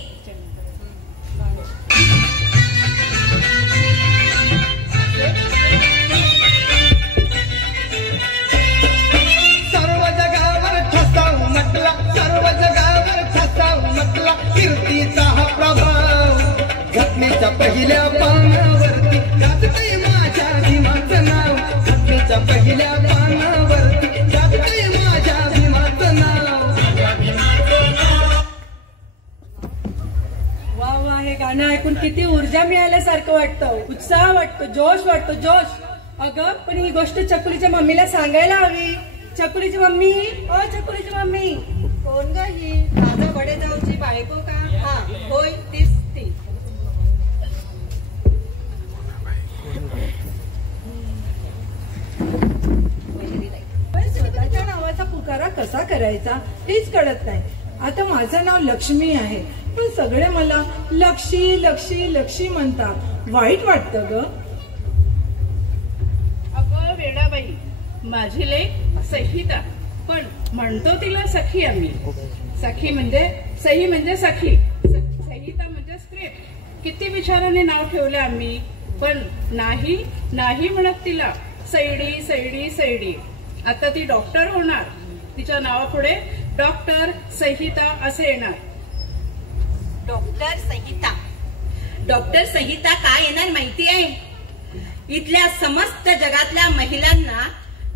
सर्व जगावर ठसा उमटला, सर्व जगावर ठसा उमटला कीर्तीचा हा प्रभाव. घटनेच्या पहिल्या पानावरती गाजतंय माझ्या भीमाचं नाव. घटनेच्या पहिल्या पानावरती गाजतंय माझ्या भीमाचं नाव. वा वा, हे गाणं ऐकून किती ऊर्जा मिळाल्यासारखं वाटतं, उत्साह वाटतो, जोश वाटतो, जोश. अगं, पण ही गोष्ट चकुलीच्या मम्मीला सांगायला हवी. चकुलीची मम्मी, ओ चकुलीची मम्मी. कोण ग ही? माझा बडे जाऊची बायको का? हा होय, तीच ती. पण स्वतःच्या नावाचा पुकारा कसा करायचा हेच कळत नाही. आता माझं नाव लक्ष्मी आहे, पण सगळे मला लक्षी लक्षी लक्षी म्हणतात. वाईट वाटतं ग. अगं वेडाबाई, माझी लेक संहिता, पण म्हणतो तिला सखी आम्ही. सखी म्हणजे सही म्हणजे सखी, संहिता म्हणजे स्क्रिप्ट. किती विचाराने नाव ठेवले आम्ही, पण नाही नाही म्हणत तिला. सैडी सैडी सैडी. आता ती डॉक्टर होणार, तिच्या नावापुढे डॉक्टर संहिता असे येणार. डॉक्टर संहिता, डॉक्टर संहिता काय येणार माहिती आहे? इथल्या समस्त जगातल्या महिलांना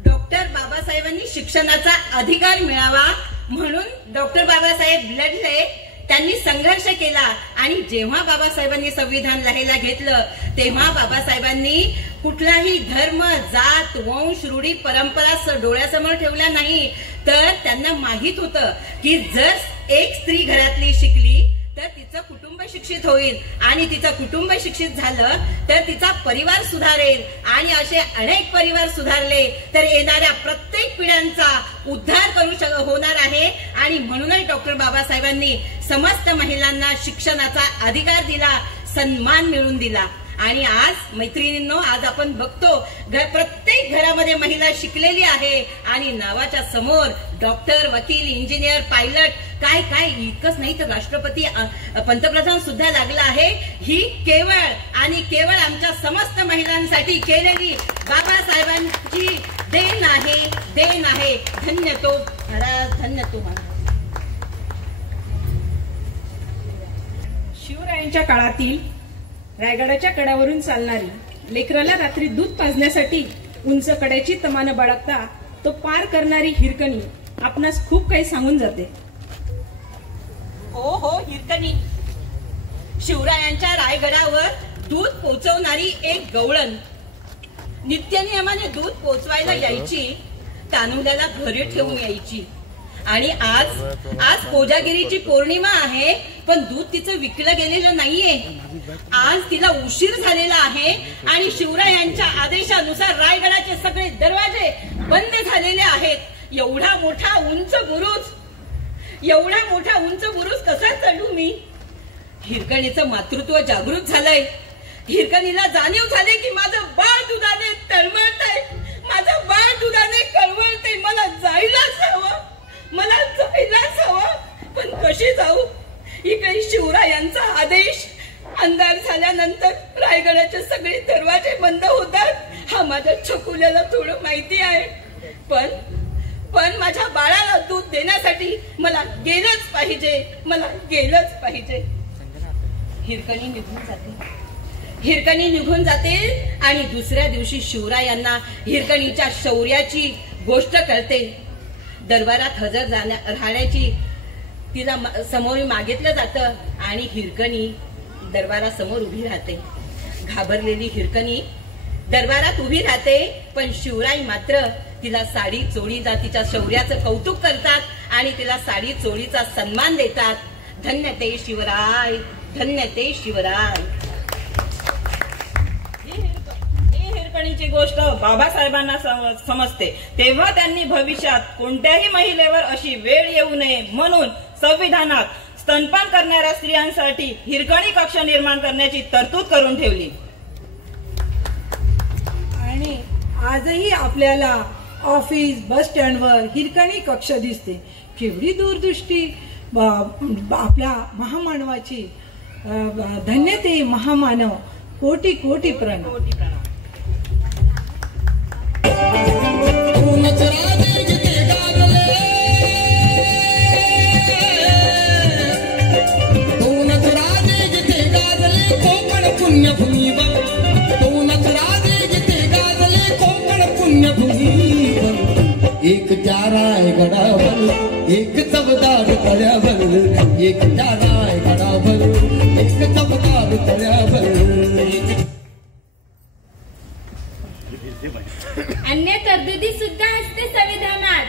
डॉक्टर बाबासाहेबांनी शिक्षणाचा अधिकार मिळावा म्हणून डॉक्टर बाबासाहेब लढले, त्यांनी संघर्ष केला. आणि जेव्हा बाबासाहेबांनी संविधान लिहायला घेतलं तेव्हा बाबासाहेबांनी कुठलाही धर्म, जात, वंश, रूढी, परंपरा डोळ्यासमोर ठेवल्या नाही. तर त्यांना माहित होतं की जर एक स्त्री घरातली शिकली तर तिचं कुटुंब शिक्षित होईल, आणि तिचं कुटुंब शिक्षित झालं तर तिचा परिवार सुधारेल, आणि असे अनेक परिवार सुधारले तर येणाऱ्या प्रत्येक पिढ्यांचा उद्धार होणार आहे. आणि म्हणूनच डॉक्टर बाबासाहेबांनी समस्त महिलांना शिक्षणाचा अधिकार दिला, सन्मान मिळवून दिला. आणि आज मैत्रिणींनो, आज आपण बघतो प्रत्येक घरामध्ये महिला शिकलेली आहे, आणि नावाच्या समोर डॉक्टर, वकील, इंजिनियर, पायलट, काय काय इतकंच नाही तर राष्ट्रपती, पंतप्रधान सुद्धा लागला आहे. ही केवळ आणि केवळ आमच्या समस्त महिलांसाठी केलेली बाबासाहेबांची देण आहे, देण आहे. धन्य तो महाराज, धन्य तो महाराज. शिवरायांच्या काळातील रायगडाच्या कड्यावरून चालणारी, लेकराला रात्री दूध पाजण्यासाठी उंच कड्याची तमानं बाळगता तो पार करणारी हिरकणी आपणास खूप काही सांगून जाते. हो हो, हिरकणी शिवरायांच्या रायगडावर दूध पोचवणारी एक गवळण. नित्यनियमाने दूध पोचवायला यायची, तानुल्याला घरी ठेवून यायची. आणि आज कोजागिरीची पौर्णिमा आहे, पण दूध तिचं विकलं गेलेलं नाहीये. आज तिला उशीर झालेला आहे, आणि शिवरायांच्या आदेशानुसार रायगडाचे सगळे दरवाजे बंद झालेले आहेत. एवढा मोठा उंच बुरुज कसा चढू मी? हिरकणीचं मातृत्व जागृत झालंय. हिरकणीला जाणीव झाले की माझं बाळ दुधाने तळमळतंय, माझं बाळ दुधाने कळवळतंय. मला जायलाच हवं, पण कशी जाऊ? इकडे शिवरायांचा आदेश. अंधार झाल्यानंतर रायगडाचे सगळे दरवाजे बंद होतात. हा माझ्या छकुल्याला थोडं माहिती आहे, पण माझ्या बाळाला दूध देण्यासाठी मला गेलंच पाहिजे. हिरकणी निघून जाते आणि दुसऱ्या दिवशी शिवरायांना हिरकणीच्या शौर्याची गोष्ट कळते. दरबारात हजर राहण्याची तिला समोर मागितलं जातं, आणि हिरकणी दरबारासमोर उभी राहते. घाबरलेली हिरकणी दरबारात उभी राहते, पण शिवराय मात्र तिला साडी चोळीचा, तिच्या शौर्याचं कौतुक करतात आणि तिला साडी चोळीचा सन्मान देतात. धन्य ते शिवराय, धन्य ते शिवराय. ही हिरकणीची गोष्ट बाबासाहेबांना समजते, तेव्हा त्यांनी भविष्यात कोणत्याही महिलेवर अशी वेळ येऊ नये म्हणून संविधानात स्तनपान करणाऱ्या स्त्रियांसाठी हिरकणी कक्ष निर्माण करण्याची तरतूद करून ठेवली. आणि आजही आपल्याला ऑफिस, बस स्टँडवर हिरकणी कक्ष दिसते. केवढी दूरदृष्टी आपल्या महामानवाची. धन्य ते महामानव. कोटी कोटी प्रणव. पुण्यभूमीवर दोनच राजे जिथे गाजले कोकण पुण्यभूमीवर. एक त्या रायगडावर एक चवदार तळ्यावर, एक त्या रायगडावर एक चवदार तळ्यावर. अन्य तरतुदी सुद्धा असते संविधानात.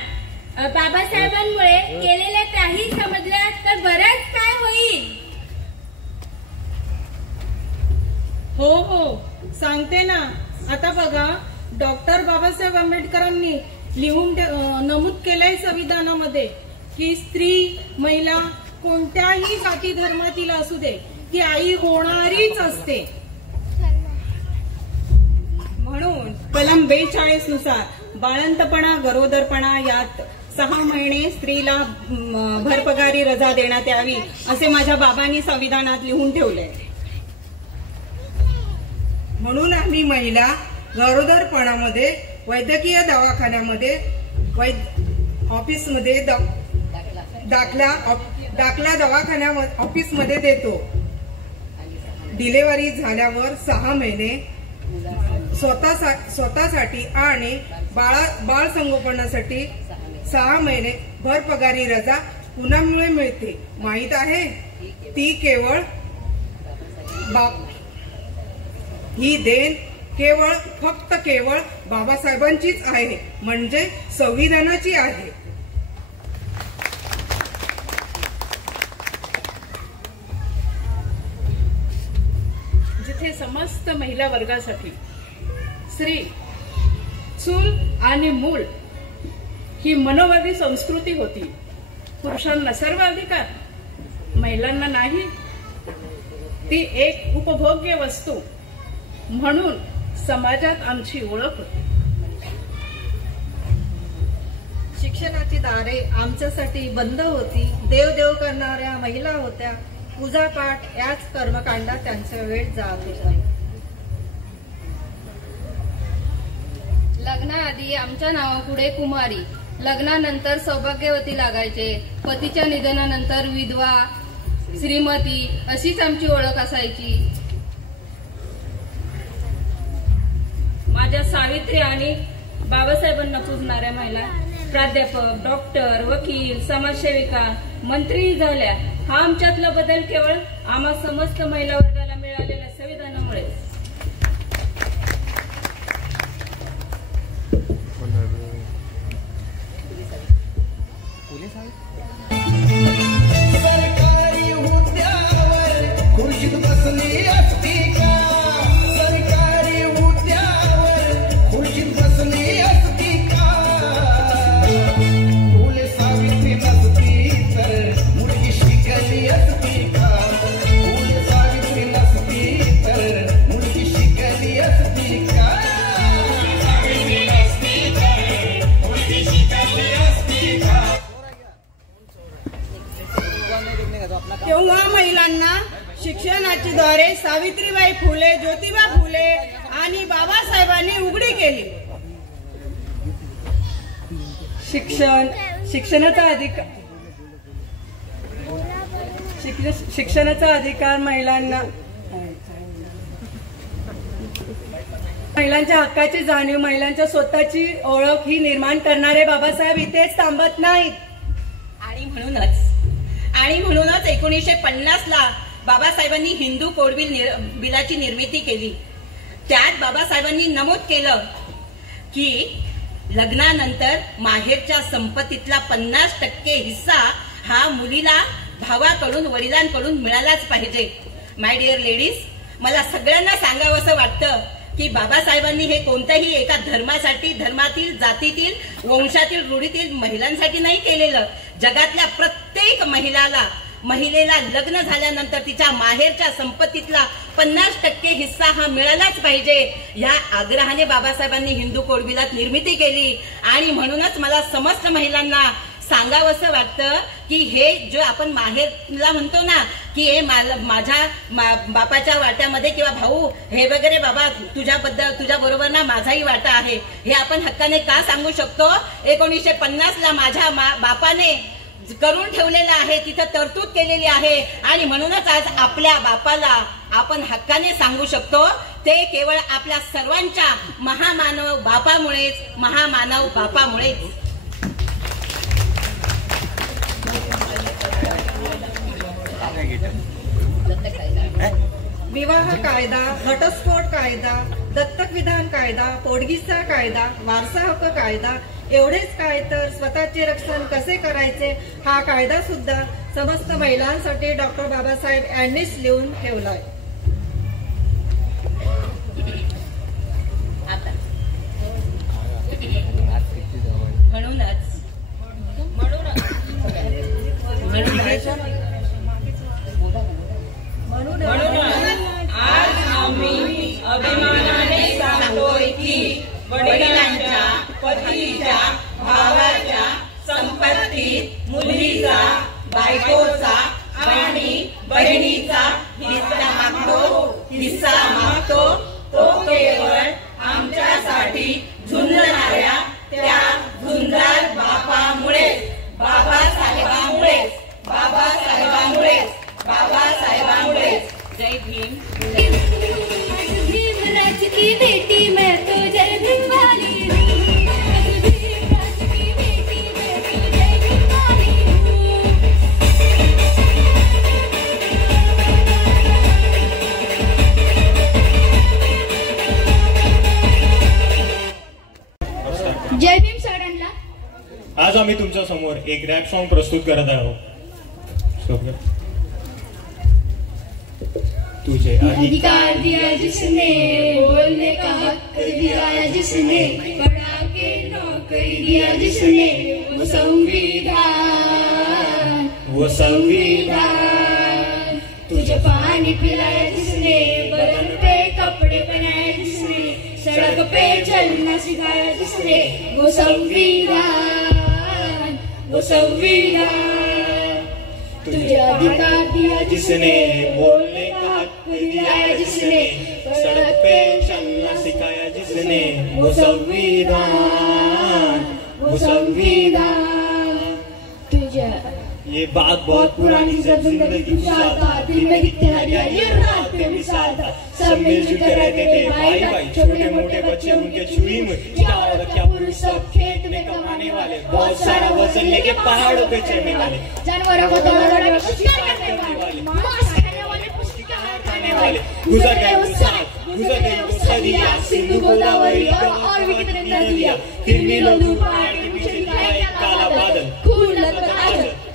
बाबासाहेबांमुळे केलेल्या काही समजल्या तर बरंच काय होईल. हो हो सांगते ना. आता बघा, डॉक्टर बाबासाहेब आंबेडकरांनी लिहून नमूद केलंय संविधानामध्ये की स्त्री, महिला कोणत्याही जाती धर्मातील असू दे ती आई होणारीच असते. म्हणून कलम 42 नुसार बाळंतपणा, गरोदरपणा यात 6 महिने स्त्रीला भरपगारी रजा देण्यात यावी असे माझ्या बाबांनी संविधानात लिहून ठेवलंय. म्हणून आम्ही महिला गरोदरपणामध्ये वैद्यकीय दवाखान्यामध्ये ऑफिसमध्ये दाखला दवाखान्या ऑफिसमध्ये देतो. डिलिव्हरी झाल्यावर 6 महिने स्वतःसाठी आणि बाळ संगोपनासाठी 6 महिने भरपगारी रजा पुन्हा मिळते. माहित आहे, ती ही देण फक्त केवळ बाबासाहेबांचीच आहे, म्हणजे संविधानाची आहे. जिथे समस्त महिला वर्गासाठी स्त्री, चूल आणि मूल ही मनोवादी संस्कृती होती. पुरुषांना सर्व अधिकार, महिलांना नाही. ती एक उपभोग्य वस्तू म्हणून समाजात आमची ओळख होती. शिक्षणाची दारे आमच्यासाठी बंद होती. देवदेव करणाऱ्या महिला होत्या. पूजापाठ याच कर्मकांडात त्यांचा वेळ जात होता. लग्नाआधी आमच्या नावापुढे कुमारी, लग्नानंतर सौभाग्यवती लागायचे. पतीच्या निधनानंतर विधवा, श्रीमती अशीच आमची ओळख असायची. माझ्या सावित्री आणि बाबासाहेबांना पूजणाऱ्या महिला प्राध्यापक, डॉक्टर, वकील, समाजसेविका, मंत्री झाल्या. हा आमच्यातला बदल केवळ आम्हा समस्त महिला वर्गाला मिळालेल्या संविधानामुळे. सरकारी हुद्द्यावर खुर्चीत बसली असती का? सरकारी हुद्द्यावर खुर्चीत बसली असती का? फुले सावित्री नसती तर मुलगी शिकली असती का? फुले सावित्री नसती तर मुलगी शिकली असती का? सावित्री नसती तर मुलगी शिकली असती का? तेव्हा महिलांना शिक्षणाची द्वारे सावित्रीबाई फुले, ज्योतिबा फुले आणि बाबासाहेबांनी उघडी केली. शिक्षणाचा अधिकार महिलांच्या हक्काची जाणीव, महिलांच्या स्वतःची ओळख ही निर्माण करणारे बाबासाहेब इथेच थांबत नाहीत. आणि म्हणूनच 1950 ला बाबासाहेबांनी हिंदू कोड बिलाची निर्मिती केली. त्यात बाबासाहेबांनी नमूद केलं की लग्नानंतर माहेरच्या संपत्तीतला 50% हिस्सा हा मुलीला भावाकडून वडिलांकडून मिळालाच पाहिजे. माय डिअर लेडीज, मला सगळ्यांना सांगावंसं वाटतं की बाबासाहेबांनी हे कोणत्याही एका धर्मासाठी, धर्मातील, जातीतील, वंशातील, रूढीतील महिलांसाठी नाही केलेलं. जगातल्या प्रत्येक महिलेला लग्न झाल्यानंतर तिच्या माहेरच्या संपत्तीतला 50% हिस्सा हा मिळालाच पाहिजे, या आग्रहाने बाबासाहेबांनी हिंदू कोड बिलात निर्मिती केली. आणि म्हणूनच मला समस्त महिलांना सांगावंसं वाटतं की हे जो आपण माहेरला म्हणतो ना की हे माझ्या बापाच्या वाट्यामध्ये किंवा भाऊ हे वगैरे बाबा तुझ्या बरोबर ना माझाही वाटा आहे, हे आपण हक्काने का सांगू शकतो? 1950ला माझ्या बापाने करून ठेवलेलं आहे, तिथं तरतूद केलेली आहे. आणि म्हणूनच आज आपल्या बापाला आपण हक्काने सांगू शकतो, ते केवळ आपल्या सर्वांच्या महामानव बापामुळेच. विवाह कायदा, घटस्फोट कायदा, दत्तक विधान कायदा, पोटगीचा कायदा, वारसा हक्क कायदा, एवढेच काय तर स्वतःचे रक्षण कसे करायचे हा कायदा सुद्धा समस्त महिलांसाठी डॉक्टर बाबासाहेब यांनीच लिहून ठेवलाय. म्हणूनच आज आम्ही अभिमानाने सांगतोय की वडिलांच्या, पतीच्या, भावाच्या संपत्तीत मुलीचा, बायकोचा आणि बहिणीचा हिस्सा मागतो तो केवळ आमच्यासाठी झुंजणाऱ्या त्या झुंजार बापामुळेच, बाबासाहेबांमुळेच. जय भीम. भीमराज की बेटी मैं तो जय भीम वाली जय भीम सगळ्यांना. आज आम्ही तुमच्या समोर एक रॅप सॉन्ग प्रस्तुत करत आहोत. तुझे अधिकार दिया जिसने, बोलने का हक दिया जिसने, पढ़ा के नौकरी दिया जिसने, वो संविधान. तुझे पानी पिलाया जिसने, बदन पे कपड़े पहनाए जिसने, सड़क पे चलना सिखाया जिसने, वो संविधान. तुझे अधिकार दिया जिसने, बोलने का हक दिया जिसने, सड़क पे चलना सिखाया जिसने, वो संविधान. तुझे ये बात बहुत पुरानी, जब जिंदगी गुजारता दिल में दिखते हरियाली रात पे मिसाल था. सब मिलजुल कर रहते थे भाई भाई, छोटे मोटे बच्चे उनके छुई में, क्या औरत क्या पुरुष सब खेत में कमाने वाले, बहुत सारा वजन लेके पहाड़ों पे चढ़ने वाले, जानवरों को दौड़ाने वाले, शिकार करने वाले, मांस खाने वाले, पुष्टिकार खाने वाले. गुजर गए वो साथ, गुजर गई वो सदियां, सिंधु गोदावरी और भी कितने नदियां, फिर भी लोग पहाड़ के पीछे दिखाए काला बादल, खून लथपथ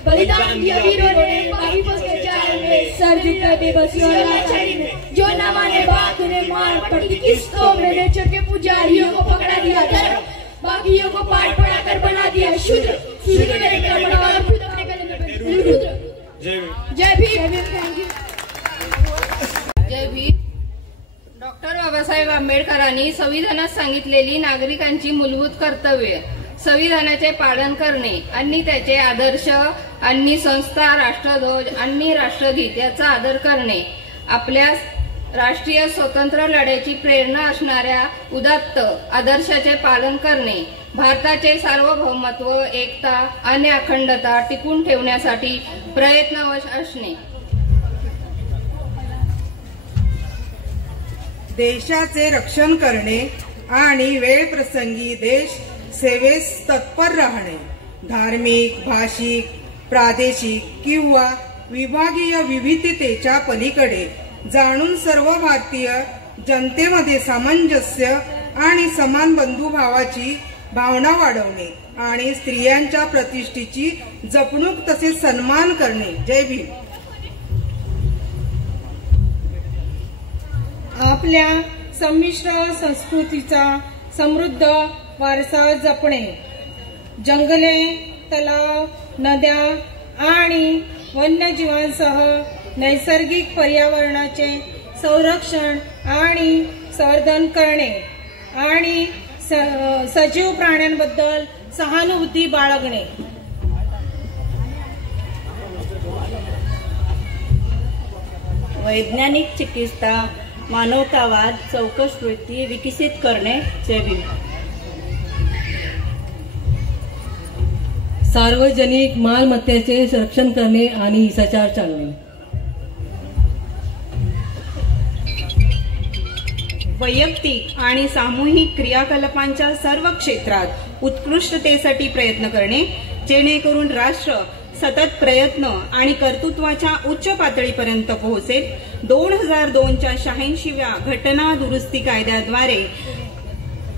बलिदान दिया वीरों ने पाइपों के जाल में, सर झुका बेबसी और लाचारी में. जो न माने बात उन्हें मार पड़ती किस्तों में, नेचर के पुजारियों को पकड़ा दिया धर्म, बाकियों को पाठ पढ़ाकर बना दिया शूद्र. शूद्र ने गला बढ़ा और खुद अपने गले में रुद्र. जय भीम. जय भीम. डॉक्टर बाबासाहेब आंबेडकरांनी संविधानात सांगितलेली नागरिकांची मूलभूत कर्तव्ये, संविधानाचे पालन करणे आणि त्याचे आदर्श आणि संस्था, राष्ट्रध्वज आणि राष्ट्रगीत याचा आदर करणे, आपल्या राष्ट्रीय स्वतंत्र लढ्याची प्रेरणा असणाऱ्या उदात्त आदर्शाचे पालन करणे, भारताचे सार्वभौमत्व, एकता आणि अखंडता टिकून ठेवण्यासाठी प्रयत्नवश असणे. देशाचे रक्षण करणे आणि वेळ प्रसंगी देश सेवेस तत्पर राहणे, धार्मिक, भाषिक, प्रादेशिक किंवा विभागीय विविधतेच्या पलीकडे जाणून सर्व भारतीय जनतेमध्ये सामंजस्य आणि समान बंधुभावाची भावना वाढवणे आणि स्त्रियांच्या प्रतिष्ठेची जपणूक तसेच सन्मान करणे. जय भीम. आपल्या संमिश्र संस्कृतीचा समृद्ध वारसा जपणे, जंगले, तलाव, नद्या आणि वन्यजीवांसह नैसर्गिक पर्यावरणाचे संरक्षण आणि संवर्धन करणे आणि सजीव प्राण्यांबद्दल सहानुभूती बाळगणे. वैज्ञानिक चिकित्सा, मानवतावाद, चौकस वृत्ती विकसित करणे. जय भीम. सार्वजनिक मालमत्तेचे संरक्षण करणे आणि हिंसाचार टाळणे. वैयक्तिक आणि सामूहिक क्रियाकलापांच्या सर्व क्षेत्रात उत्कृष्टतेसाठी प्रयत्न करणे, जेणेकरून राष्ट्र सतत प्रयत्न आणि कर्तृत्वाच्या उच्च पातळीपर्यंत पोहोचेल. 2002च्या 86व्या घटना दुरुस्ती कायद्याद्वारे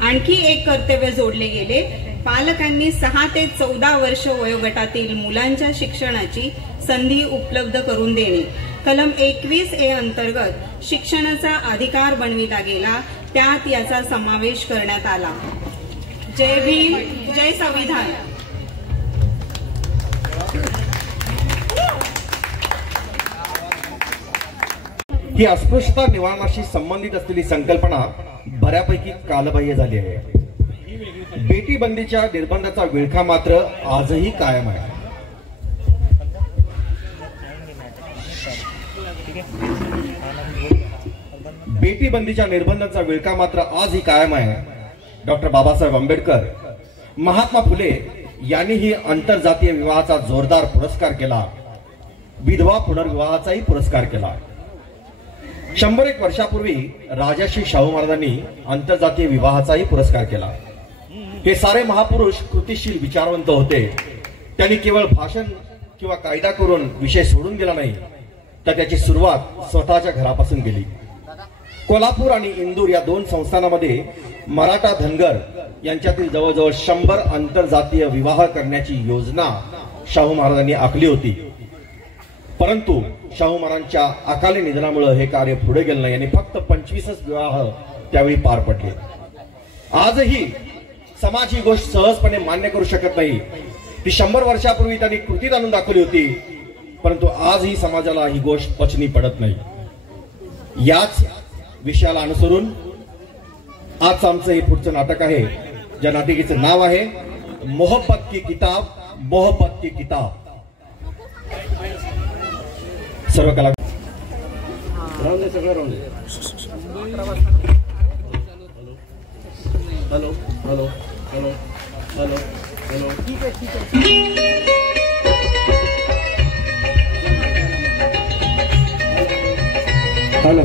आणखी एक कर्तव्य जोडले गेले. पालकांनी 6 ते 14 वर्ष वयोगटातील मुलांच्या शिक्षणाची संधी उपलब्ध करून देणे. कलम 21A अंतर्गत शिक्षणाचा अधिकार बनविला गेला, त्यात याचा समावेश करण्यात आला. जय भीम, जय संविधान. ही अस्पृश्यता निवारणाशी संबंधित असलेली संकल्पना बऱ्यापैकी कालबाह्य झाली आहे. बेटी बंदीच्या निर्बंधाचा विळखा मात्र आजही कायम आहे. बेटी बंदीच्या निर्बंधाचा विळखा मात्र आजही कायम आहे. डॉक्टर बाबासाहेब आंबेडकर, महात्मा फुले यांनीही आंतरजातीय विवाहाचा जोरदार पुरस्कार केला. विधवा पुनर्विवाहाचाही पुरस्कार केला. 101 वर्षापूर्वी राजाश्री शाहू महाराजांनी आंतरजातीय विवाहाचाही पुरस्कार केला. हे सारे महापुरुष कृतिशील विचारवंत होते. त्यांनी केवळ भाषण किंवा कायदा करून विषय सोडून दिला नाही, तर त्याची सुरुवात स्वतःच्या घरापासून केली. कोल्हापूर आणि इंदूर या 2 संस्थानामध्ये मराठा धनगर यांच्यातील जवळजवळ 100 आंतरजातीय विवाह करण्याची योजना शाहू महाराजांनी आखली होती. परंतु शाहू महाराजांच्या अकाली निधनामुळे हे कार्य पुढे गेलं नाही आणि फक्त 25च विवाह त्यावेळी पार पडले. आजही समाज ही गोष्ट सहजपणे मान्य करू शकत नाही. ती 100 वर्षापूर्वी त्यांनी कृतीत आणून दाखवली होती, परंतु आजही समाजाला ही गोष्ट पचनी पडत नाही. याच विषयाला अनुसरून आज आमचं हे पुढचं नाटक आहे, ज्या नाटिकेचं नाव आहे मोहब्बत की किताब, मोहब्बत की किताब. सर्व कला सगळं hello hello hello hello hello ठीक आहे ठीक आहे. हेलो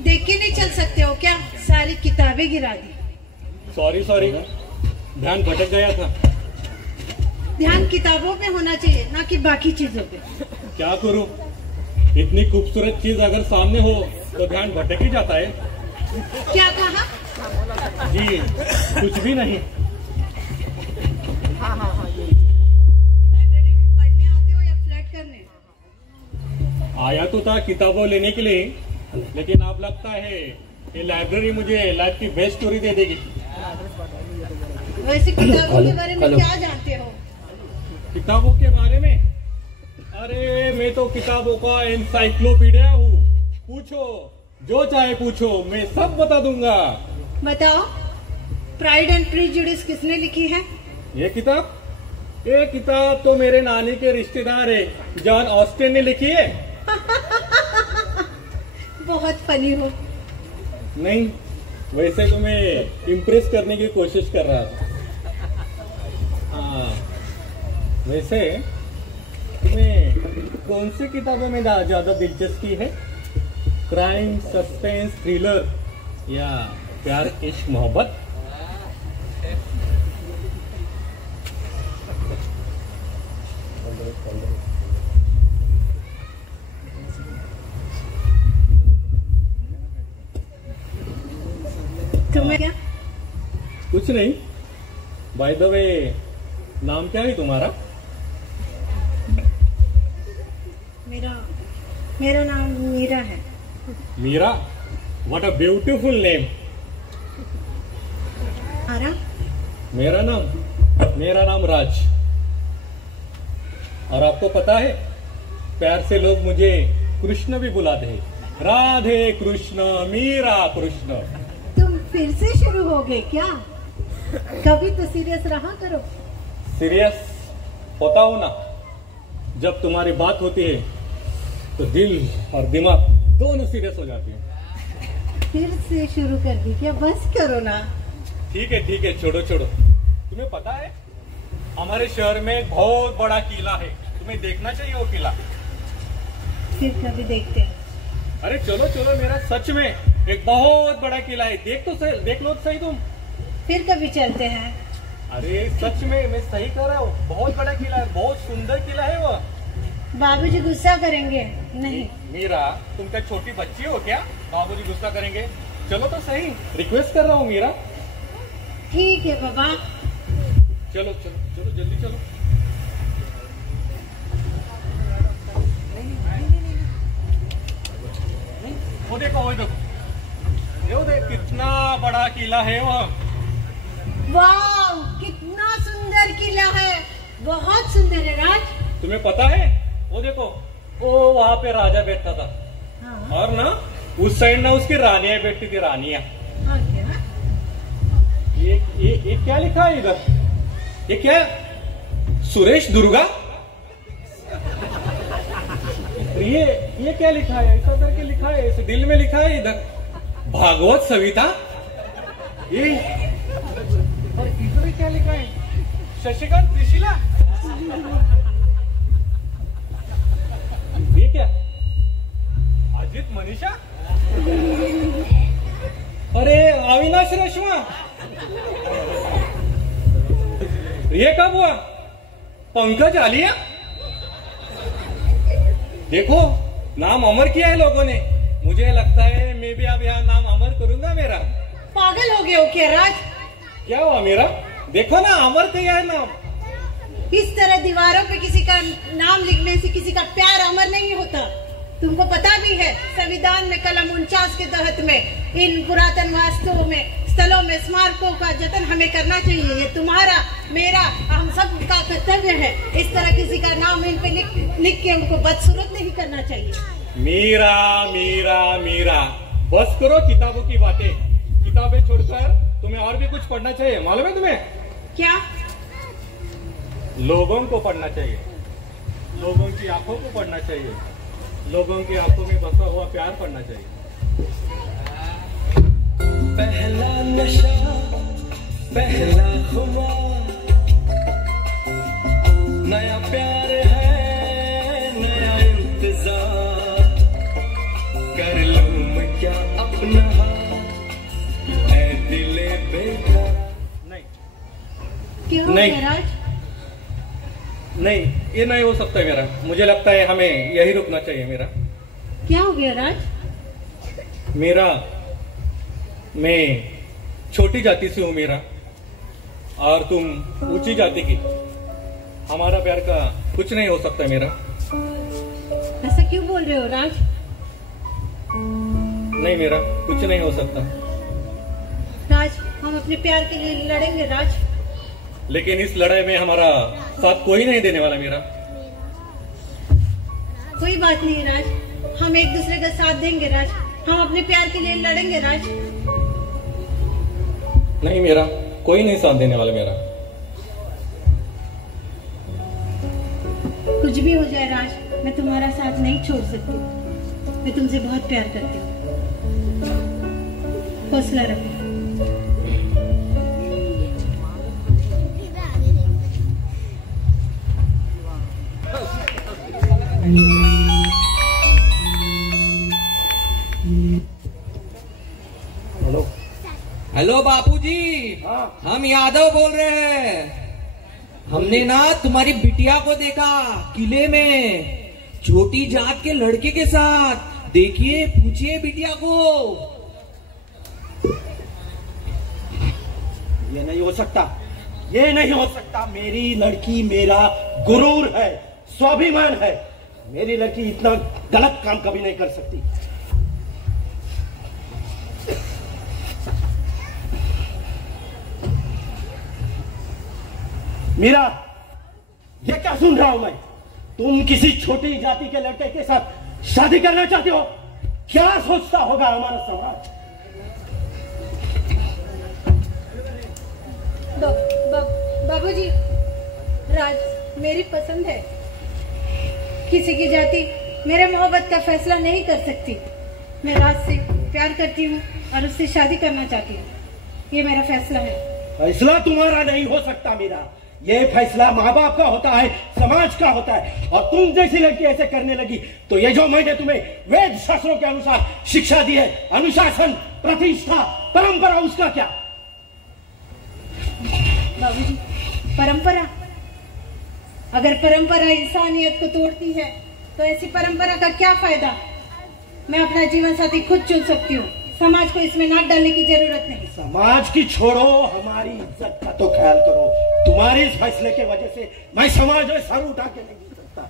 देख के नहीं चल सकते हो क्या? सारी किताबें गिरा दी. सॉरी सॉरी, ध्यान भटक गया था. ध्यान किताबों पे होना चाहिए, ना कि बाकी चीजों पे. क्या करूं, इतनी खूबसूरत चीज अगर सामने हो तो ध्यान भटक ही जाता है. क्या कहा? जी कुछ भी नहीं. हाँ हाँ हाँ. लाइब्रेरी में पढ़ने आते हो या फ्लर्ट करने? आया तो था किताबों लेने के लिए, लेकिन अब लगता है ये लाइब्रेरी मुझे लाइफ की बेस्ट स्टोरी दे देगी. वैसे किताबों के बारे में क्या जानते हो? किताबों के बारे में? अरे मैं तो किताबों का एनसाइक्लोपीडिया हूँ. पूछो जो चाहे पूछो, मैं सब बता दूंगा. बताओ, प्राइड एंड प्रीजुडिस किसने लिखी है? ये किताब तो मेरे नानी के रिश्तेदार है, जॉन ऑस्टिन ने लिखी है. बहुत फनी हो. नहीं, वैसे तो मैं इम्प्रेस करने की कोशिश कर रहा था. हाँ, वैसे तुम्हें कौन सी किताबों में ज्यादा दिलचस्पी है? क्राइम, सस्पेंस, थ्रिलर या प्यार, इश्क, मोहब्बत? तुम्हें क्या? कुछ नहीं। बाय द वे, नाम क्या है तुम्हारा? मेरा नाम मीरा है। Meera? What a beautiful name. मेरा नाम राज। और आपको पता है, प्यार से लोग मुझे कृष्ण भी बुलाते हैं। राधे कृष्ण, मीरा कृष्ण। तुम फिर से शुरू हो गए क्या? कभी तो सीरियस रहा करो। सीरियस होता हूं ना। जब तुम्हारी बात होती है तो दिल और दिमाग दोनों सीरियस हो जाते हैं। फिर से शुरू कर दी क्या? बस करो ना। ठीक है, छोड़ो। तुम्हें पता है, हमारे शहर में एक बहुत बड़ा किला है। तुम्हें देखना चाहिए वो किला। फिर कभी देखते हैं। अरे चलो मेरा, सच में एक बहुत बड़ा किला है। देख लो तो सही तुम। फिर कभी चलते हैं। अरे सच में, मैं सही कह रहा हूँ। बहुत बड़ा किला है, बहुत सुंदर किला है वो। बाबूजी गुस्सा करेंगे? नहीं। मीरा, तुम क्या छोटी बच्ची हो क्या? बाबूजी गुस्सा करेंगे? चलो तो सही, रिक्वेस्ट कर रहा हूँ मीरा। ठीक है बाबा। चलो जल्दी चलो। वो देखो कितना बड़ा किला है वो। वाह, कितना सुंदर किला है। बहुत सुंदर है राज। तुम्हें पता है, वो देखो, वो वहाँ पे राजा बैठता था। हाँ। और ना उस साइड ना उसकी रानियां बैठती थी, रानियां। हाँ, क्या? ये क्या लिखा है इधर? ये क्या? सुरेश दुर्गा? ये क्या लिखा है? ऐसा करके लिखा है, ऐसे दिल में लिखा है इधर। भागवत सविता। ये और इधर क्या लिखा है? शशिकांत त्रिशिला। ये क्या? अजित मनीषा। अरे अविनाश रश्मा। ये कब हुआ? पंकज आलिया। देखो, नाम अमर किया है लोगों ने। मुझे लगता है मैं भी अब यहाँ नाम अमर करूंगा मेरा। पागल हो गए हो क्या राज? क्या हुआ मेरा? देखो ना, अमर किया है नाम। इस तरह दीवारों पे किसी का नाम लिखने से किसी का प्यार अमर नहीं होता। तुमको पता भी है, संविधान में कलम 49 के तहत में इन पुरातन वास्तुओं में, स्थलों में स्मारकों का जतन हमें करना चाहिए। ये तुम्हारा, मेरा, हम सब का कर्तव्य है। इस तरह किसी का नाम इन पे लिख के उनको बदसूरत नहीं करना चाहिए। मीरा मीरा मीरा, बस करो किताबों की बातें। किताबें छोड़कर तुम्हें और भी कुछ पढ़ना चाहिए। मालूम है तुम्हें? क्या? लोगों को पढ़ना चाहिए। लोगों की आंखों को पढ़ना चाहिए। लोगों की आंखों में बसा हुआ प्यार पढ़ना चाहिए। पहला नशा, पहला खुमार, नया प्यार है, नया इंतजार। कर लूं मैं क्या अपना हाथ, ऐ दिले बेकार। क्यों महाराज? नहीं, ये नहीं हो सकता मेरा। मुझे लगता है हमें यही रुकना चाहिए मेरा। क्या हो गया राज? मेरा, मैं छोटी जाति से हूँ मेरा, और तुम ऊंची जाति की। हमारा प्यार का कुछ नहीं हो सकता मेरा। ऐसा क्यों बोल रहे हो राज? नहीं मेरा, कुछ नहीं हो सकता। राज, हम अपने प्यार के लिए लड़ेंगे राज। लेकिन इस लड़ाई में हमारा साथ कोई नहीं देने वाला मेरा। कोई बात नहीं राज, हम एक दूसरे का साथ देंगे राज। हम अपने प्यार के लिए लड़ेंगे राज। नहीं मेरा, कोई नहीं साथ देने वाला मेरा। कुछ भी हो जाए राज, मैं तुम्हारा साथ नहीं छोड़ सकती। मैं तुमसे बहुत प्यार करती हूँ। हौसला रखो। हेलो हेलो बापूजी, हम यादव बोल रहे हैं। हमने ना तुम्हारी बिटिया को देखा किले में, छोटी जात के लड़के के साथ। देखिए, पूछिए बिटिया को। ये नहीं हो सकता, ये नहीं हो सकता। मेरी लड़की मेरा गुरूर है, स्वाभिमान है। मेरी लड़की इतना गलत काम कभी नहीं कर सकती। मीरा, ये क्या सुन रहा हूं मैं? तुम किसी छोटी जाति के लड़के के साथ शादी करना चाहते हो? क्या सोचता होगा हमारा समाज? बाबूजी, राज मेरी पसंद है। किसी की जाति मेरे मोहब्बत का फैसला नहीं कर सकती। मैं राज से प्यार करती हूँ और उससे शादी करना चाहती हूँ। ये मेरा फैसला है। फैसला तुम्हारा नहीं हो सकता मीरा, ये फैसला माँ बाप का होता है, समाज का होता है। और तुम जैसी लड़की ऐसे करने लगी तो ये जो मैंने तुम्हें वेद शास्त्रों के अनुसार शिक्षा दी है, अनुशासन, प्रतिष्ठा, परंपरा, उसका क्या? बाबूजी, परंपरा? अगर परंपरा इंसानियत को तोड़ती है तो ऐसी परंपरा का क्या फायदा? मैं अपना जीवन साथी खुद चुन सकती हूँ, समाज को इसमें नाक डालने की जरूरत नहीं। समाज की छोड़ो, हमारी इज्जत का तो ख्याल करो। तुम्हारे इस फैसले के वजह से मैं समाज में सर उठा के नहीं सकता।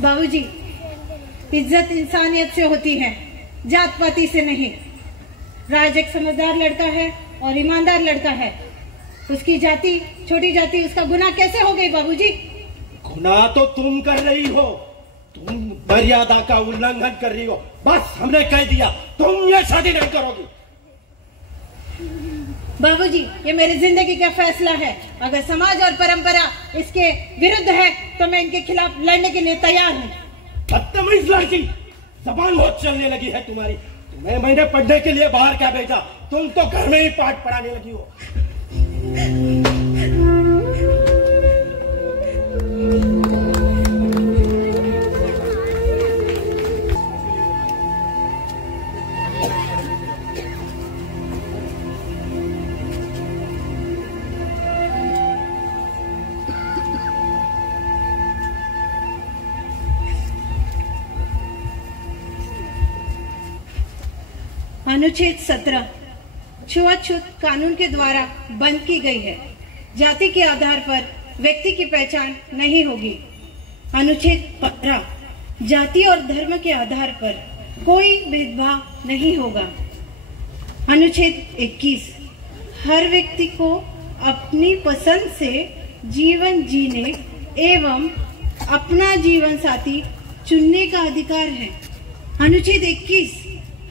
बाबूजी, इज्जत इंसानियत से होती है, जात पाती से नहीं। राज एक समझदार लड़का है और ईमानदार लड़का है। उसकी जाति छोटी जाति, उसका गुनाह कैसे हो गई बाबूजी? गुनाह तो तुम कर रही हो, तुम मर्यादा का उल्लंघन कर रही हो। बस हमने कह दिया, तुम ये शादी नहीं करोगी। बाबूजी, ये मेरी जिंदगी का फैसला है। अगर समाज और परंपरा इसके विरुद्ध है तो मैं इनके खिलाफ लड़ने के लिए तैयार हूँ। बदतमीज लड़की, जबान बहुत चलने लगी है तुम्हारी। तुम्हें मैंने पढ़ने के लिए बाहर क्या भेजा? तुम तो घर में ही पाठ पढ़ाने लगी हो। अनुच्छेद 17 छुआछूत कानून के द्वारा बंद की गई है। जाति के आधार पर व्यक्ति की पहचान नहीं होगी। अनुच्छेद 15 जाति और धर्म के आधार पर कोई भेदभाव नहीं होगा। अनुच्छेद 21 हर व्यक्ति को अपनी पसंद से जीवन जीने एवं अपना जीवन साथी चुनने का अधिकार है। अनुच्छेद 21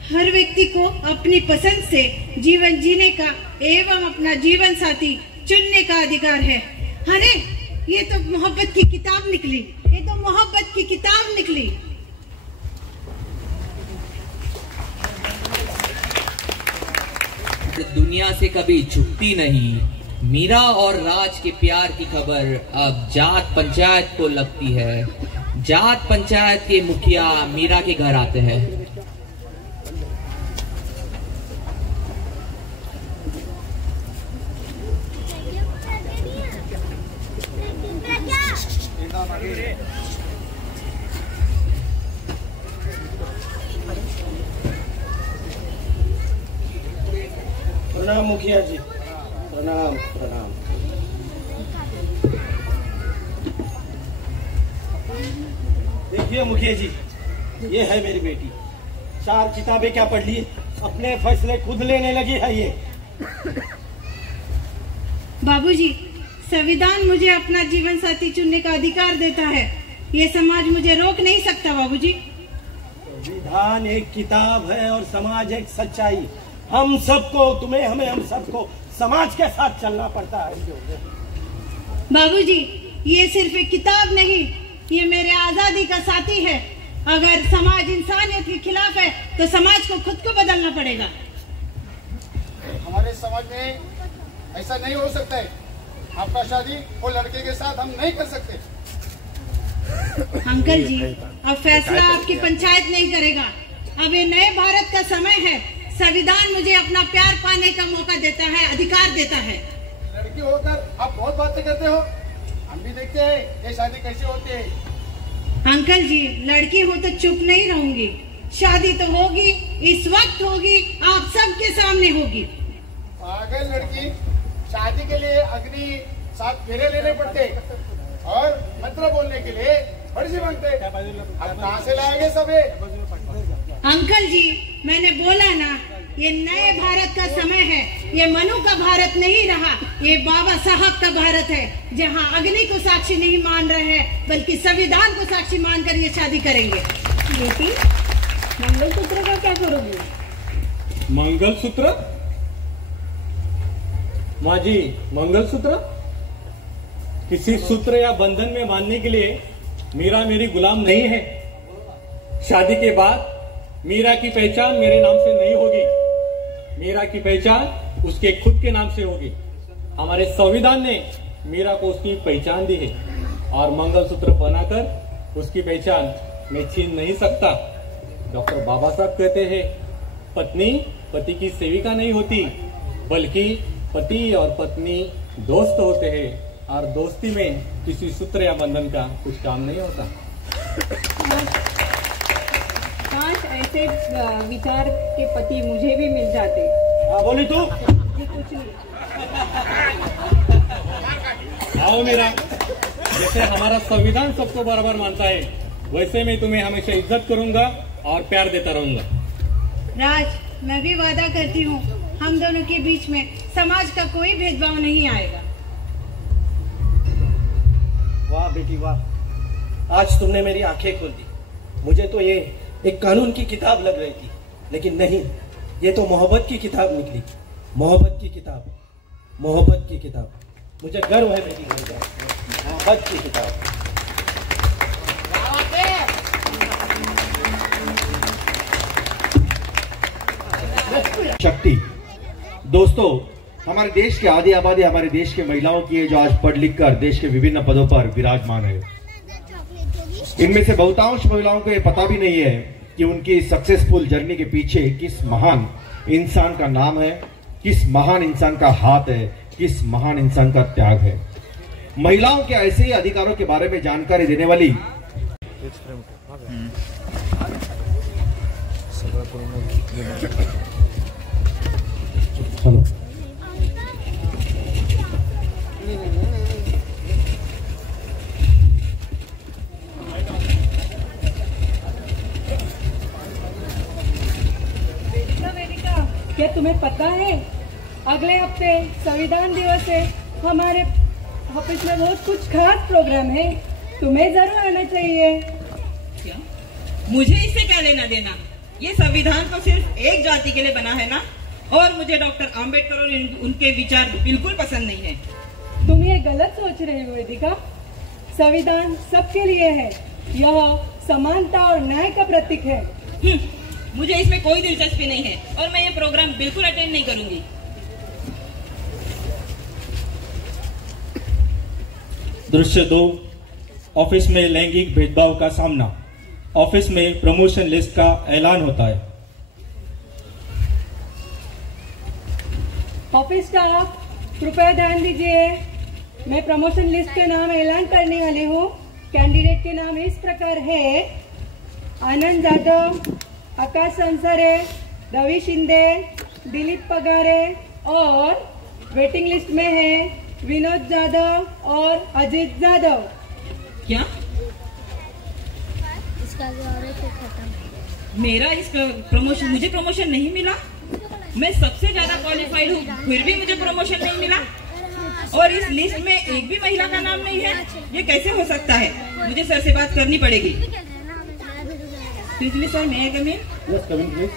हर व्यक्ति को अपनी पसंद से जीवन जीने का एवं अपना जीवन साथी चुनने का अधिकार है। अरे, ये तो मोहब्बत की किताब निकली, ये तो मोहब्बत की किताब निकली। दुनिया से कभी छुपती नहीं। मीरा और राज के प्यार की खबर अब जात पंचायत को लगती है। जात पंचायत के मुखिया मीरा के घर आते हैं। प्रणाम मुखिया जी, प्रणाम प्रणाम। देखिए मुखिया जी, ये है मेरी बेटी। 4 किताबें क्या पढ़ ली, अपने फैसले खुद लेने लगी है ये। बाबूजी, संविधान मुझे अपना जीवन साथी चुनने का अधिकार देता है। ये समाज मुझे रोक नहीं सकता बाबूजी। संविधान एक किताब है और समाज एक सच्चाई। हम सबको, तुम्हें, हमें, हम सबको समाज के साथ चलना पड़ता है। बाबूजी, ये सिर्फ एक किताब नहीं, ये मेरे आजादी का साथी है। अगर समाज इंसानियत के खिलाफ है तो समाज को खुद को बदलना पड़ेगा। हमारे समाज में ऐसा नहीं हो सकता है। आपका शादी वो लड़के के साथ हम नहीं कर सकते। अंकल जी, अब फैसला आपकी पंचायत नहीं करेगा। अब ये नए भारत का समय है। संविधान मुझे अपना प्यार पाने का मौका देता है, अधिकार देता है। लड़की होकर आप बहुत बातें करते हो, हम भी देखते हैं ये शादी कैसे होती है। अंकल जी, लड़की हो तो चुप नहीं रहूंगी। शादी तो होगी, इस वक्त होगी, आप सबके सामने होगी। पागल लड़की, शादी के लिए अग्नि 7 फेरे लेने पड़ते और मंत्र बोलने के लिए फर्जी मांगते। अब कहाँ से लाएंगे सबे? अंकल जी, मैंने बोला ना, ये नए भारत का समय है। ये मनु का भारत नहीं रहा, ये बाबा साहब का भारत है, जहाँ अग्नि को साक्षी नहीं मान रहे हैं बल्कि संविधान को साक्षी मानकर ये शादी करेंगे। बेटी, मंगलसूत्र का क्या करोगी? मंगलसूत्र? माँ जी, मंगलसूत्र किसी सूत्र या बंधन में बांधने के लिए मीरा मेरी गुलाम नहीं है। शादी के बाद मीरा की पहचान मेरे नाम से नहीं होगी, मीरा की पहचान उसके खुद के नाम से होगी। हमारे संविधान ने मीरा को उसकी पहचान दी है और मंगलसूत्र बनाकर उसकी पहचान मैं छीन नहीं सकता। डॉक्टर बाबा साहब कहते हैं, पत्नी पति की सेविका नहीं होती, बल्कि पति और पत्नी दोस्त होते हैं और दोस्ती में किसी सूत्र या बंधन का कुछ काम नहीं होता। काश ऐसे विचार के पति मुझे भी मिल जाते। बोली तू? जी कुछ नहीं। आओ मीरा, जैसे हमारा संविधान सबको बराबर मानता है, वैसे मैं तुम्हें हमेशा इज्जत करूंगा और प्यार देता रहूंगा। राज, मैं भी वादा करती हूँ, हम दोनों के बीच में समाज का कोई भेदभाव नहीं आएगा। वाह बेटी वाह, आज तुमने मेरी आंखें खोल दी। मुझे तो ये एक कानून की किताब लग रही थी, लेकिन नहीं, ये तो मोहब्बत की किताब निकली। मोहब्बत की किताब, मोहब्बत की किताब। मुझे गर्व है बेटी, मोहब्बत की किताब। शक्ति। दोस्तों, हमारे देश की आधी आबादी हमारे देश के महिलाओं की है, जो आज पढ़ लिख कर देश के विभिन्न पदों पर विराजमान है। इनमें से बहुतांश महिलाओं को यह पता भी नहीं है कि उनकी सक्सेसफुल जर्नी के पीछे किस महान इंसान का नाम है, किस महान इंसान का हाथ है, किस महान इंसान का त्याग है। महिलाओं के ऐसे ही अधिकारों के बारे में जानकारी देने वाली क्या तुम्हें पता है, अगले हफ्ते संविधान दिवस है। हमारे ऑफिस में बहुत कुछ खास प्रोग्राम है, तुम्हें जरूर आना चाहिए। क्या? मुझे इससे क्या लेना देना? ये संविधान तो सिर्फ एक जाति के लिए बना है ना, और मुझे डॉक्टर आम्बेडकर और उनके विचार बिल्कुल पसंद नहीं है। तुम ये गलत सोच रहे हो वेदिका, संविधान सबके लिए है, यह समानता और न्याय का प्रतीक है। मुझे इसमें कोई दिलचस्पी नहीं है और मैं ये प्रोग्राम बिल्कुल अटेंड नहीं करूंगी। दृश्य 2, ऑफिस में लैंगिक भेदभाव का सामना। ऑफिस में प्रमोशन लिस्ट का ऐलान होता है। ऑफिस स्टाफ कृपया ध्यान दीजिए, मैं प्रमोशन लिस्ट के नाम ऐलान करने वाली हूँ। कैंडिडेट के नाम इस प्रकार है: आनंद जाधव, आकाश संसारे, रवि शिंदे, दिलीप पगारे, और वेटिंग लिस्ट में है विनोद जाधव और अजीत जाधव। क्या? मेरा इस प्रमोशन, मुझे प्रमोशन नहीं मिला? मैं सबसे ज्यादा क्वालिफाइड हूँ, फिर भी मुझे प्रमोशन नहीं मिला, और इस लिस्ट में एक भी महिला का नाम नहीं है। ये कैसे हो सकता है? मुझे सर से बात करनी पड़ेगी। सर, मैं कमिंग?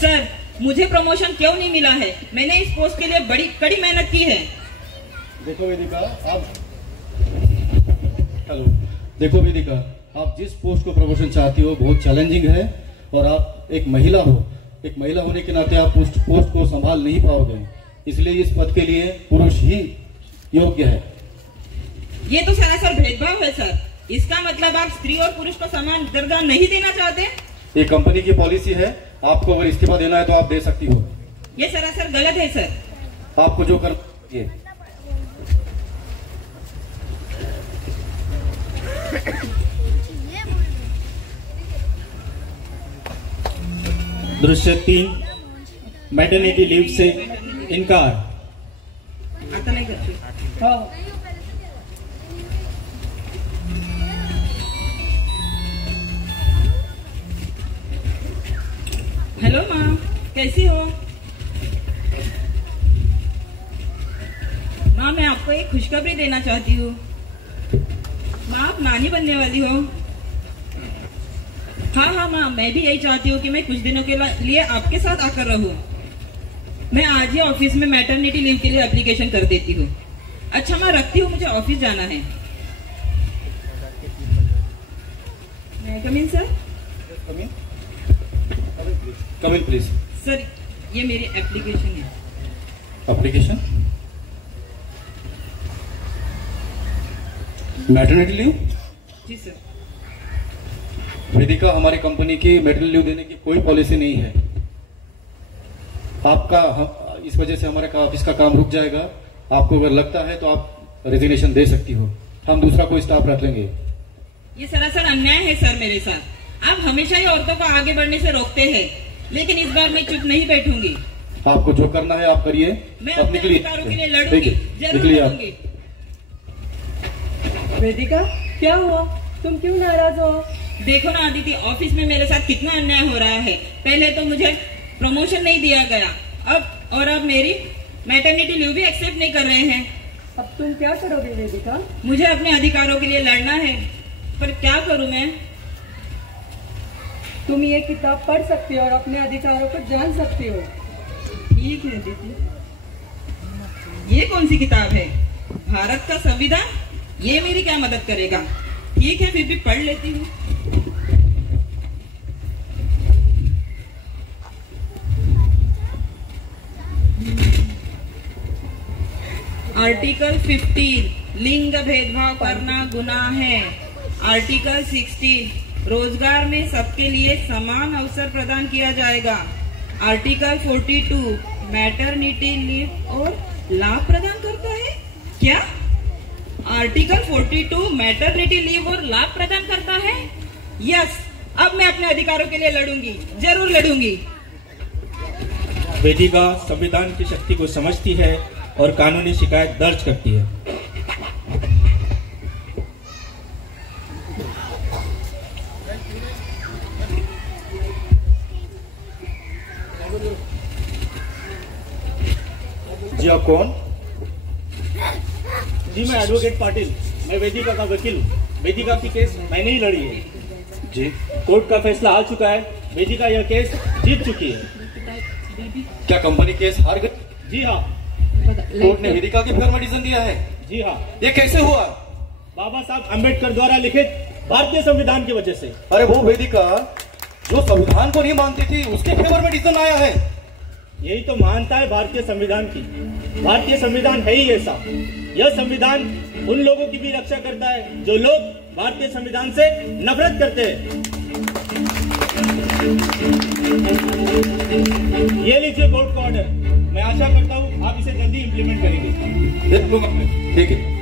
सर, मुझे प्रमोशन क्यों नहीं मिला है? मैंने इस पोस्ट के लिए बड़ी कड़ी मेहनत की है। देखो वेदिका, देखो वेदिका, आप जिस पोस्ट को प्रमोशन चाहती हो बहुत चैलेंजिंग है, और आप एक महिला हो, एक महिला होने के नाते आप पोस्ट को संभाल नहीं पाओगे, इसलिए इस पद के लिए पुरुष ही योग्य है। ये तो सरासर भेदभाव है सर। इसका मतलब आप स्त्री और पुरुष को समान दर्जा नहीं देना चाहते? ये कंपनी की पॉलिसी है, आपको अगर इस्तीफा देना है तो आप दे सकती हो। ये सरासर गलत है सर। आपको जो करना चाहिए। दृश्य 3, मैटरनिटी लीव से इनकार. आता नाही करते. हो. हेलो माँ, कैसी हो? माँ, मैं आपको एक खुशखबरी देना चाहती हूँ. माँ, आप नानी बनने वाली हो. हाँ माँ, मैं भी यही चाहती हूँ कि मैं कुछ दिनों के लिए आपके साथ आकर रहूँ. मैं आज ही ऑफिस में मैटरनिटी लीव के लिए एप्लीकेशन कर देती हूँ. अच्छा माँ, रखती हूँ, मुझे ऑफिस जाना है. मैं come in sir? Come in please. Sir, ये मेरी एप्लीकेशन है. एप्लीकेशन? Maternity leave? जी सर. वेदिका, हमारी कंपनी की मैटरनिटी लीव देने की कोई पॉलिसी नहीं है. आपका इस वजह से हमारे ऑफिस का काम रुक जाएगा. आपको अगर लगता है तो आप रेजिग्नेशन दे सकती हो. हम दूसरा कोई स्टाफ रख लेंगे. ये सरासर अन्याय है सर मेरे साथ. आप हमेशा ही औरतों को आगे बढ़ने से रोकते हैं, लेकिन इस बार मैं चुप नहीं बैठूंगी. आपको जो करना है आप करिए. मैं अपने अधिकारों के लिए लड़ूंगी, जरूर लड़ूंगी. वेदिका, क्या हुआ? तुम क्यों नाराज हो? देखो ना आदिति, ऑफिस में मेरे साथ कितना अन्याय हो रहा है. पहले तो मुझे प्रमोशन नहीं दिया गया, अब मेरी मैटरनिटी लीव भी एक्सेप्ट नहीं कर रहे हैं. अब तुम क्या करोगे वेदिका? मुझे अपने अधिकारों के लिए लड़ना है, पर क्या करूं मैं? तुम ये किताब पढ़ सकती हो और अपने अधिकारों को जान सकती हो. ठीक है दीदी. ये कौन सी किताब है? भारत का संविधान? ये मेरी क्या मदद करेगा? ठीक है, फिर भी पढ़ लेती हूँ. आर्टिकल 15, लिंग भेदभाव करना गुनाह है. आर्टिकल 16, रोजगार में सबके लिए समान अवसर प्रदान किया जाएगा. आर्टिकल 42, मैटरनिटी लीव और लाभ प्रदान करता है. क्या? आर्टिकल 42 मैटरनिटी लीव और लाभ प्रदान करता है. यस, अब मैं अपने अधिकारों के लिए लड़ूंगी, जरूर लड़ूंगी. वेदिका संविधान की शक्ति को समझती है और कानूनी शिकायत दर्ज करती है. जी आप कौन? जी मैं एडवोकेट पाटिल, मैं वेदिका का वकील हूँ. वेदिका की केस मैंने ही लड़ी है. जी. कोर्ट का फैसला आ चुका है. वेदिका यह केस जीत चुकी है. क्या कंपनी केस हार गई? जी हाँ. कोर्ट ने वेदिका के फेवर में डिसीजन दिया है. जी हाँ. ये कैसे हुआ? बाबा साहब अम्बेडकर द्वारा लिखित भारतीय संविधान की वजह से. अरे वो वेदिका जो संविधान को नहीं मानती थी, उसके फेवर में डिसीजन आया है. यही तो मानता है भारतीय संविधान की. भारतीय संविधान है ही ऐसा. यह संविधान उन लोगों की भी रक्षा करता है जो लोग भारतीय संविधान से नफरत करते हैं. ये लीजिए कोर्ट का ऑर्डर. मैं आशा करता हूँ आप इसे जल्दी इंप्लीमेंट करेंगे. ठीक है.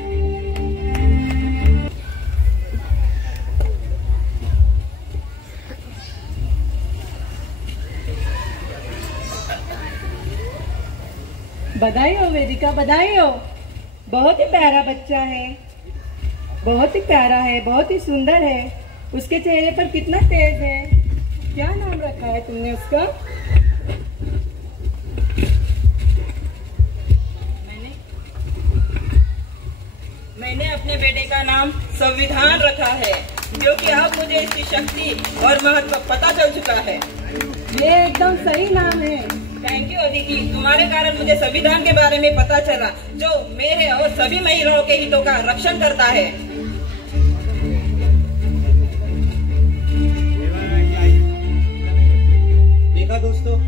बधाई हो वेदिका, बधाई हो. बहुत ही प्यारा बच्चा है, बहुत ही प्यारा है, बहुत ही सुंदर है. उसके चेहरे पर कितना तेज है. क्या नाम रखा है तुमने उसका? मैंने अपने बेटे का नाम संविधान रखा है, क्योंकि अब मुझे इसकी शक्ति और महत्व पता चल चुका है. ये एकदम सही नाम है. थैंक यू अदिति, तुम्हारे कारण मुझे संविधान के बारे में पता चला, जो मेरे और सभी महिलाओं के हितों का रक्षण करता है. देखा दोस्तों,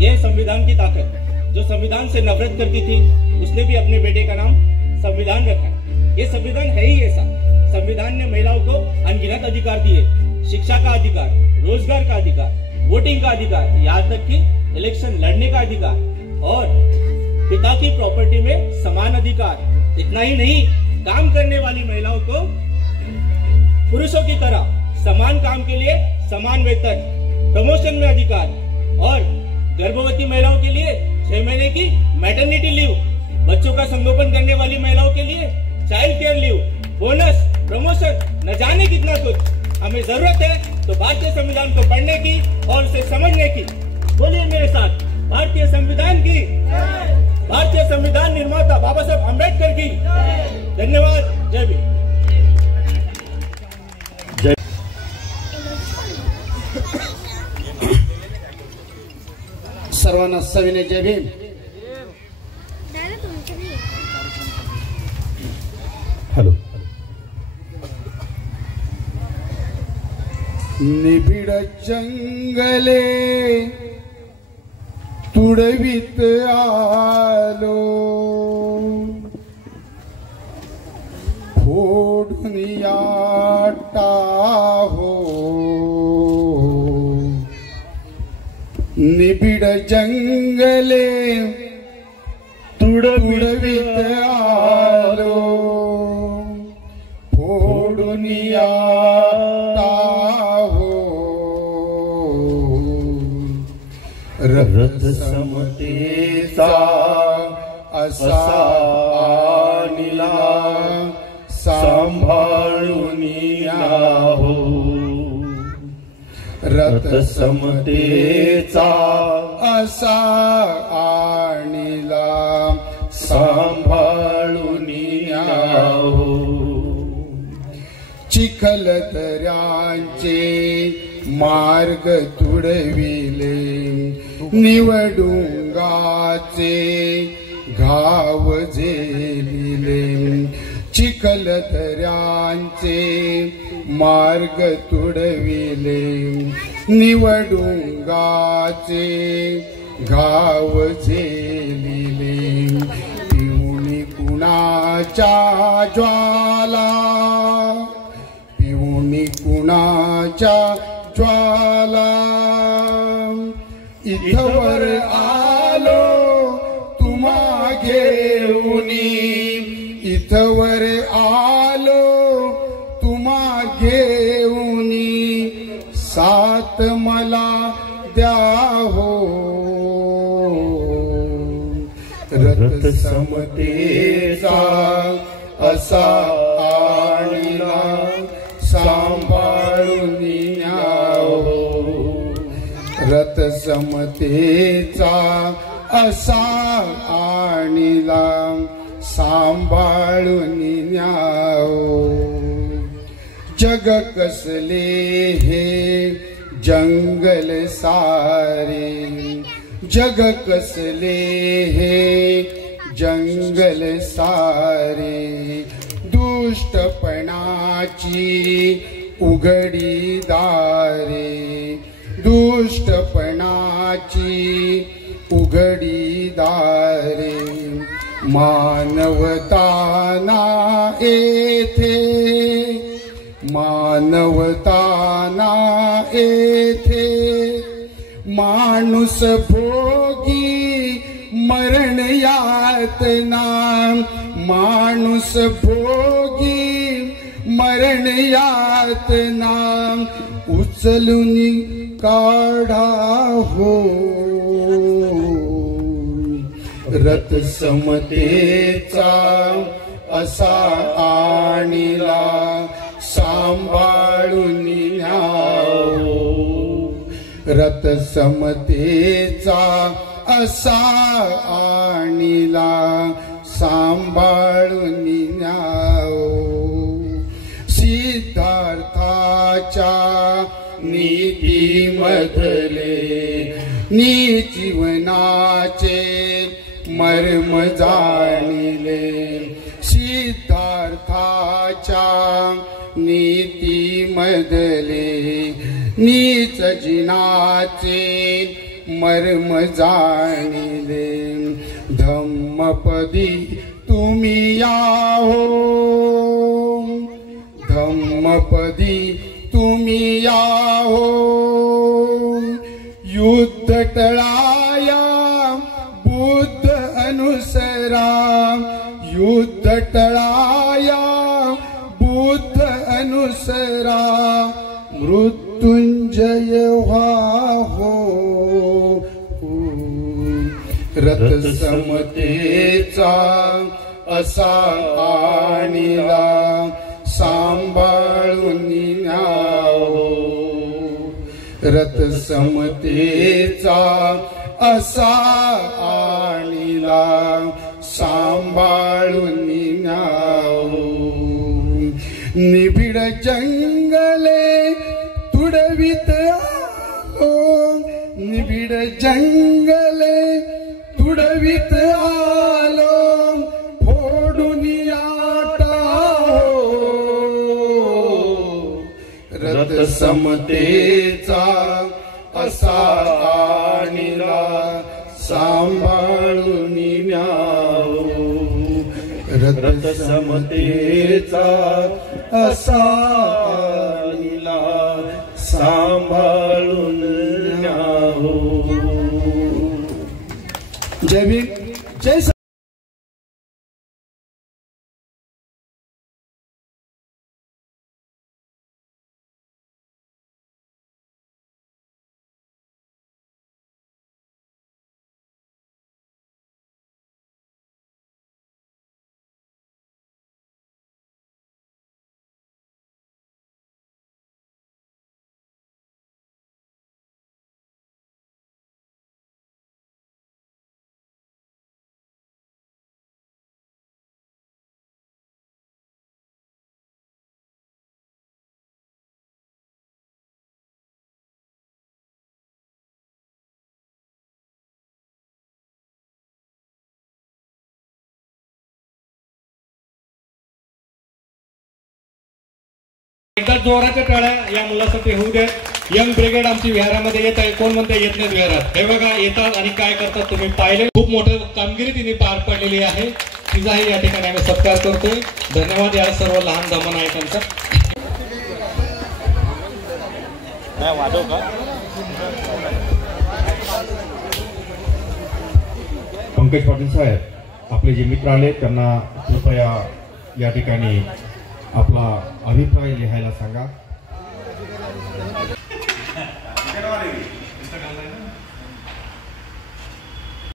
ये संविधान की ताकत. जो संविधान से नफरत करती थी, उसने भी अपने बेटे का नाम संविधान रखा. ये संविधान है ही ऐसा. संविधान ने महिलाओं को अनगिनत अधिकार दिए. शिक्षा का अधिकार, रोजगार का अधिकार, वोटिंग का अधिकार, यहाँ तक कि इलेक्शन लड़ने का अधिकार और पिता की प्रॉपर्टी में समान अधिकार. इतना ही नहीं, काम करने वाली महिलाओं को पुरुषों की तरह समान काम के लिए समान वेतन, प्रमोशन में अधिकार और गर्भवती महिलाओं के लिए 6 महीने की मैटरनिटी लीव, बच्चों का संगोपन करने वाली महिलाओं के लिए child care leave, bonus, promotion, न जाने कितना कुछ। हमें जरूरत है तो भारतीय संविधान को पढ़ने की और उसे समझने की। बोलिए मेरे साथ, भारतीय संविधान की, भारतीय संविधान निर्माता बाबा साहब अम्बेडकर की। धन्यवाद। जय भीम। सर्वांना सविनय जय भीम। हॅलो. निबिड जंगले तुडवीत आलो, फोडून याटा हो. निबिड जंगले तुडवीत आलो, फोडून याटा हो. रथ समतेचा असा आणिला, सांभाळून हो. रथ समतेचा असा आणिला, सांभाळून हो. चिखलदऱ्यांचे मार्ग तुडविले, निवडुंगाचे घाव झेलिले. चिखलदऱ्यांचे मार्ग तुडविले, निवडुंगाचे घाव झेलिले. पिऊनी कुणाच्या ज्वाला, पिऊनी कुणाच्या ज्वाला. इथवर आलो तुम्हा घेऊनी, इथवर आलो तुम्हा घेऊनी. साथ मला द्या हो. रथ समतेचा असा आणिला, सांभाळून हो. रथ समतेचा असा आणिला, सांभाळून न्याओ. जग कसले हे जंगल सारे, जग कसले हे जंगल सारे. दुष्टपणाची उघडी दारे, दुष्टपणाची उघडी दारे. मानवताना येथे, मानवताना येथे. माणूस भोगी मरण यातना, माणूस भोगी मरण यातना. उचलून काढा हो. रथ समतेचा असा आणिला, सांभाळून न्याओ. रथ समतेचा असा आणिला, सांभाळून न्याओ. सिद्धार्थाच्या नीतीमधले नी जीवनाचे मर्म जाणिले. सिद्धार्थाच्या नीतीमधले नीच जिनाचे मर्म जाणिले. धम्मपदी तुम्ही याहो, धम्मपदी तुम्ही याहो. युद्ध टळाया बुद्ध अनुसरा, युद्ध टळाया बुद्ध अनुसरा. मृत्युंजय व्हा हो. रथ समतेचा असा आणिला सांभाळून न्यावो, रथ समतेचा असा आणिला सांभाळून न्यावो. निबिड जंगले तुडवीत आलो, निबिड जंगले तुडवीत आलो, फोडून टाहो रथ समतेचा असा आणिला सांभाळून न्यावो, रथ समतेचा असा आणिला सांभाळून न्यावो. जय भीम, जय एकदा जोराच्या टाळ्या या मुलासाठी होऊ द्या. यंग ब्रिगेड आमची विहारामध्ये येत आहे. कोण म्हणते येत नाही विहारात? हे बघा येतात आणि काय करतात तुम्ही पाहिले. खूप मोठं कामगिरी तिने पार पाडलेली आहे. तिचाही या ठिकाणी आम्ही सत्कार करतोय. धन्यवाद या सर्व लहान दमन नायकांचा. वाढव का पंकज पाटील साहेब, आपले जे मित्र आले त्यांना कृपया या ठिकाणी आपला अभिप्राय लिहायला सांगा.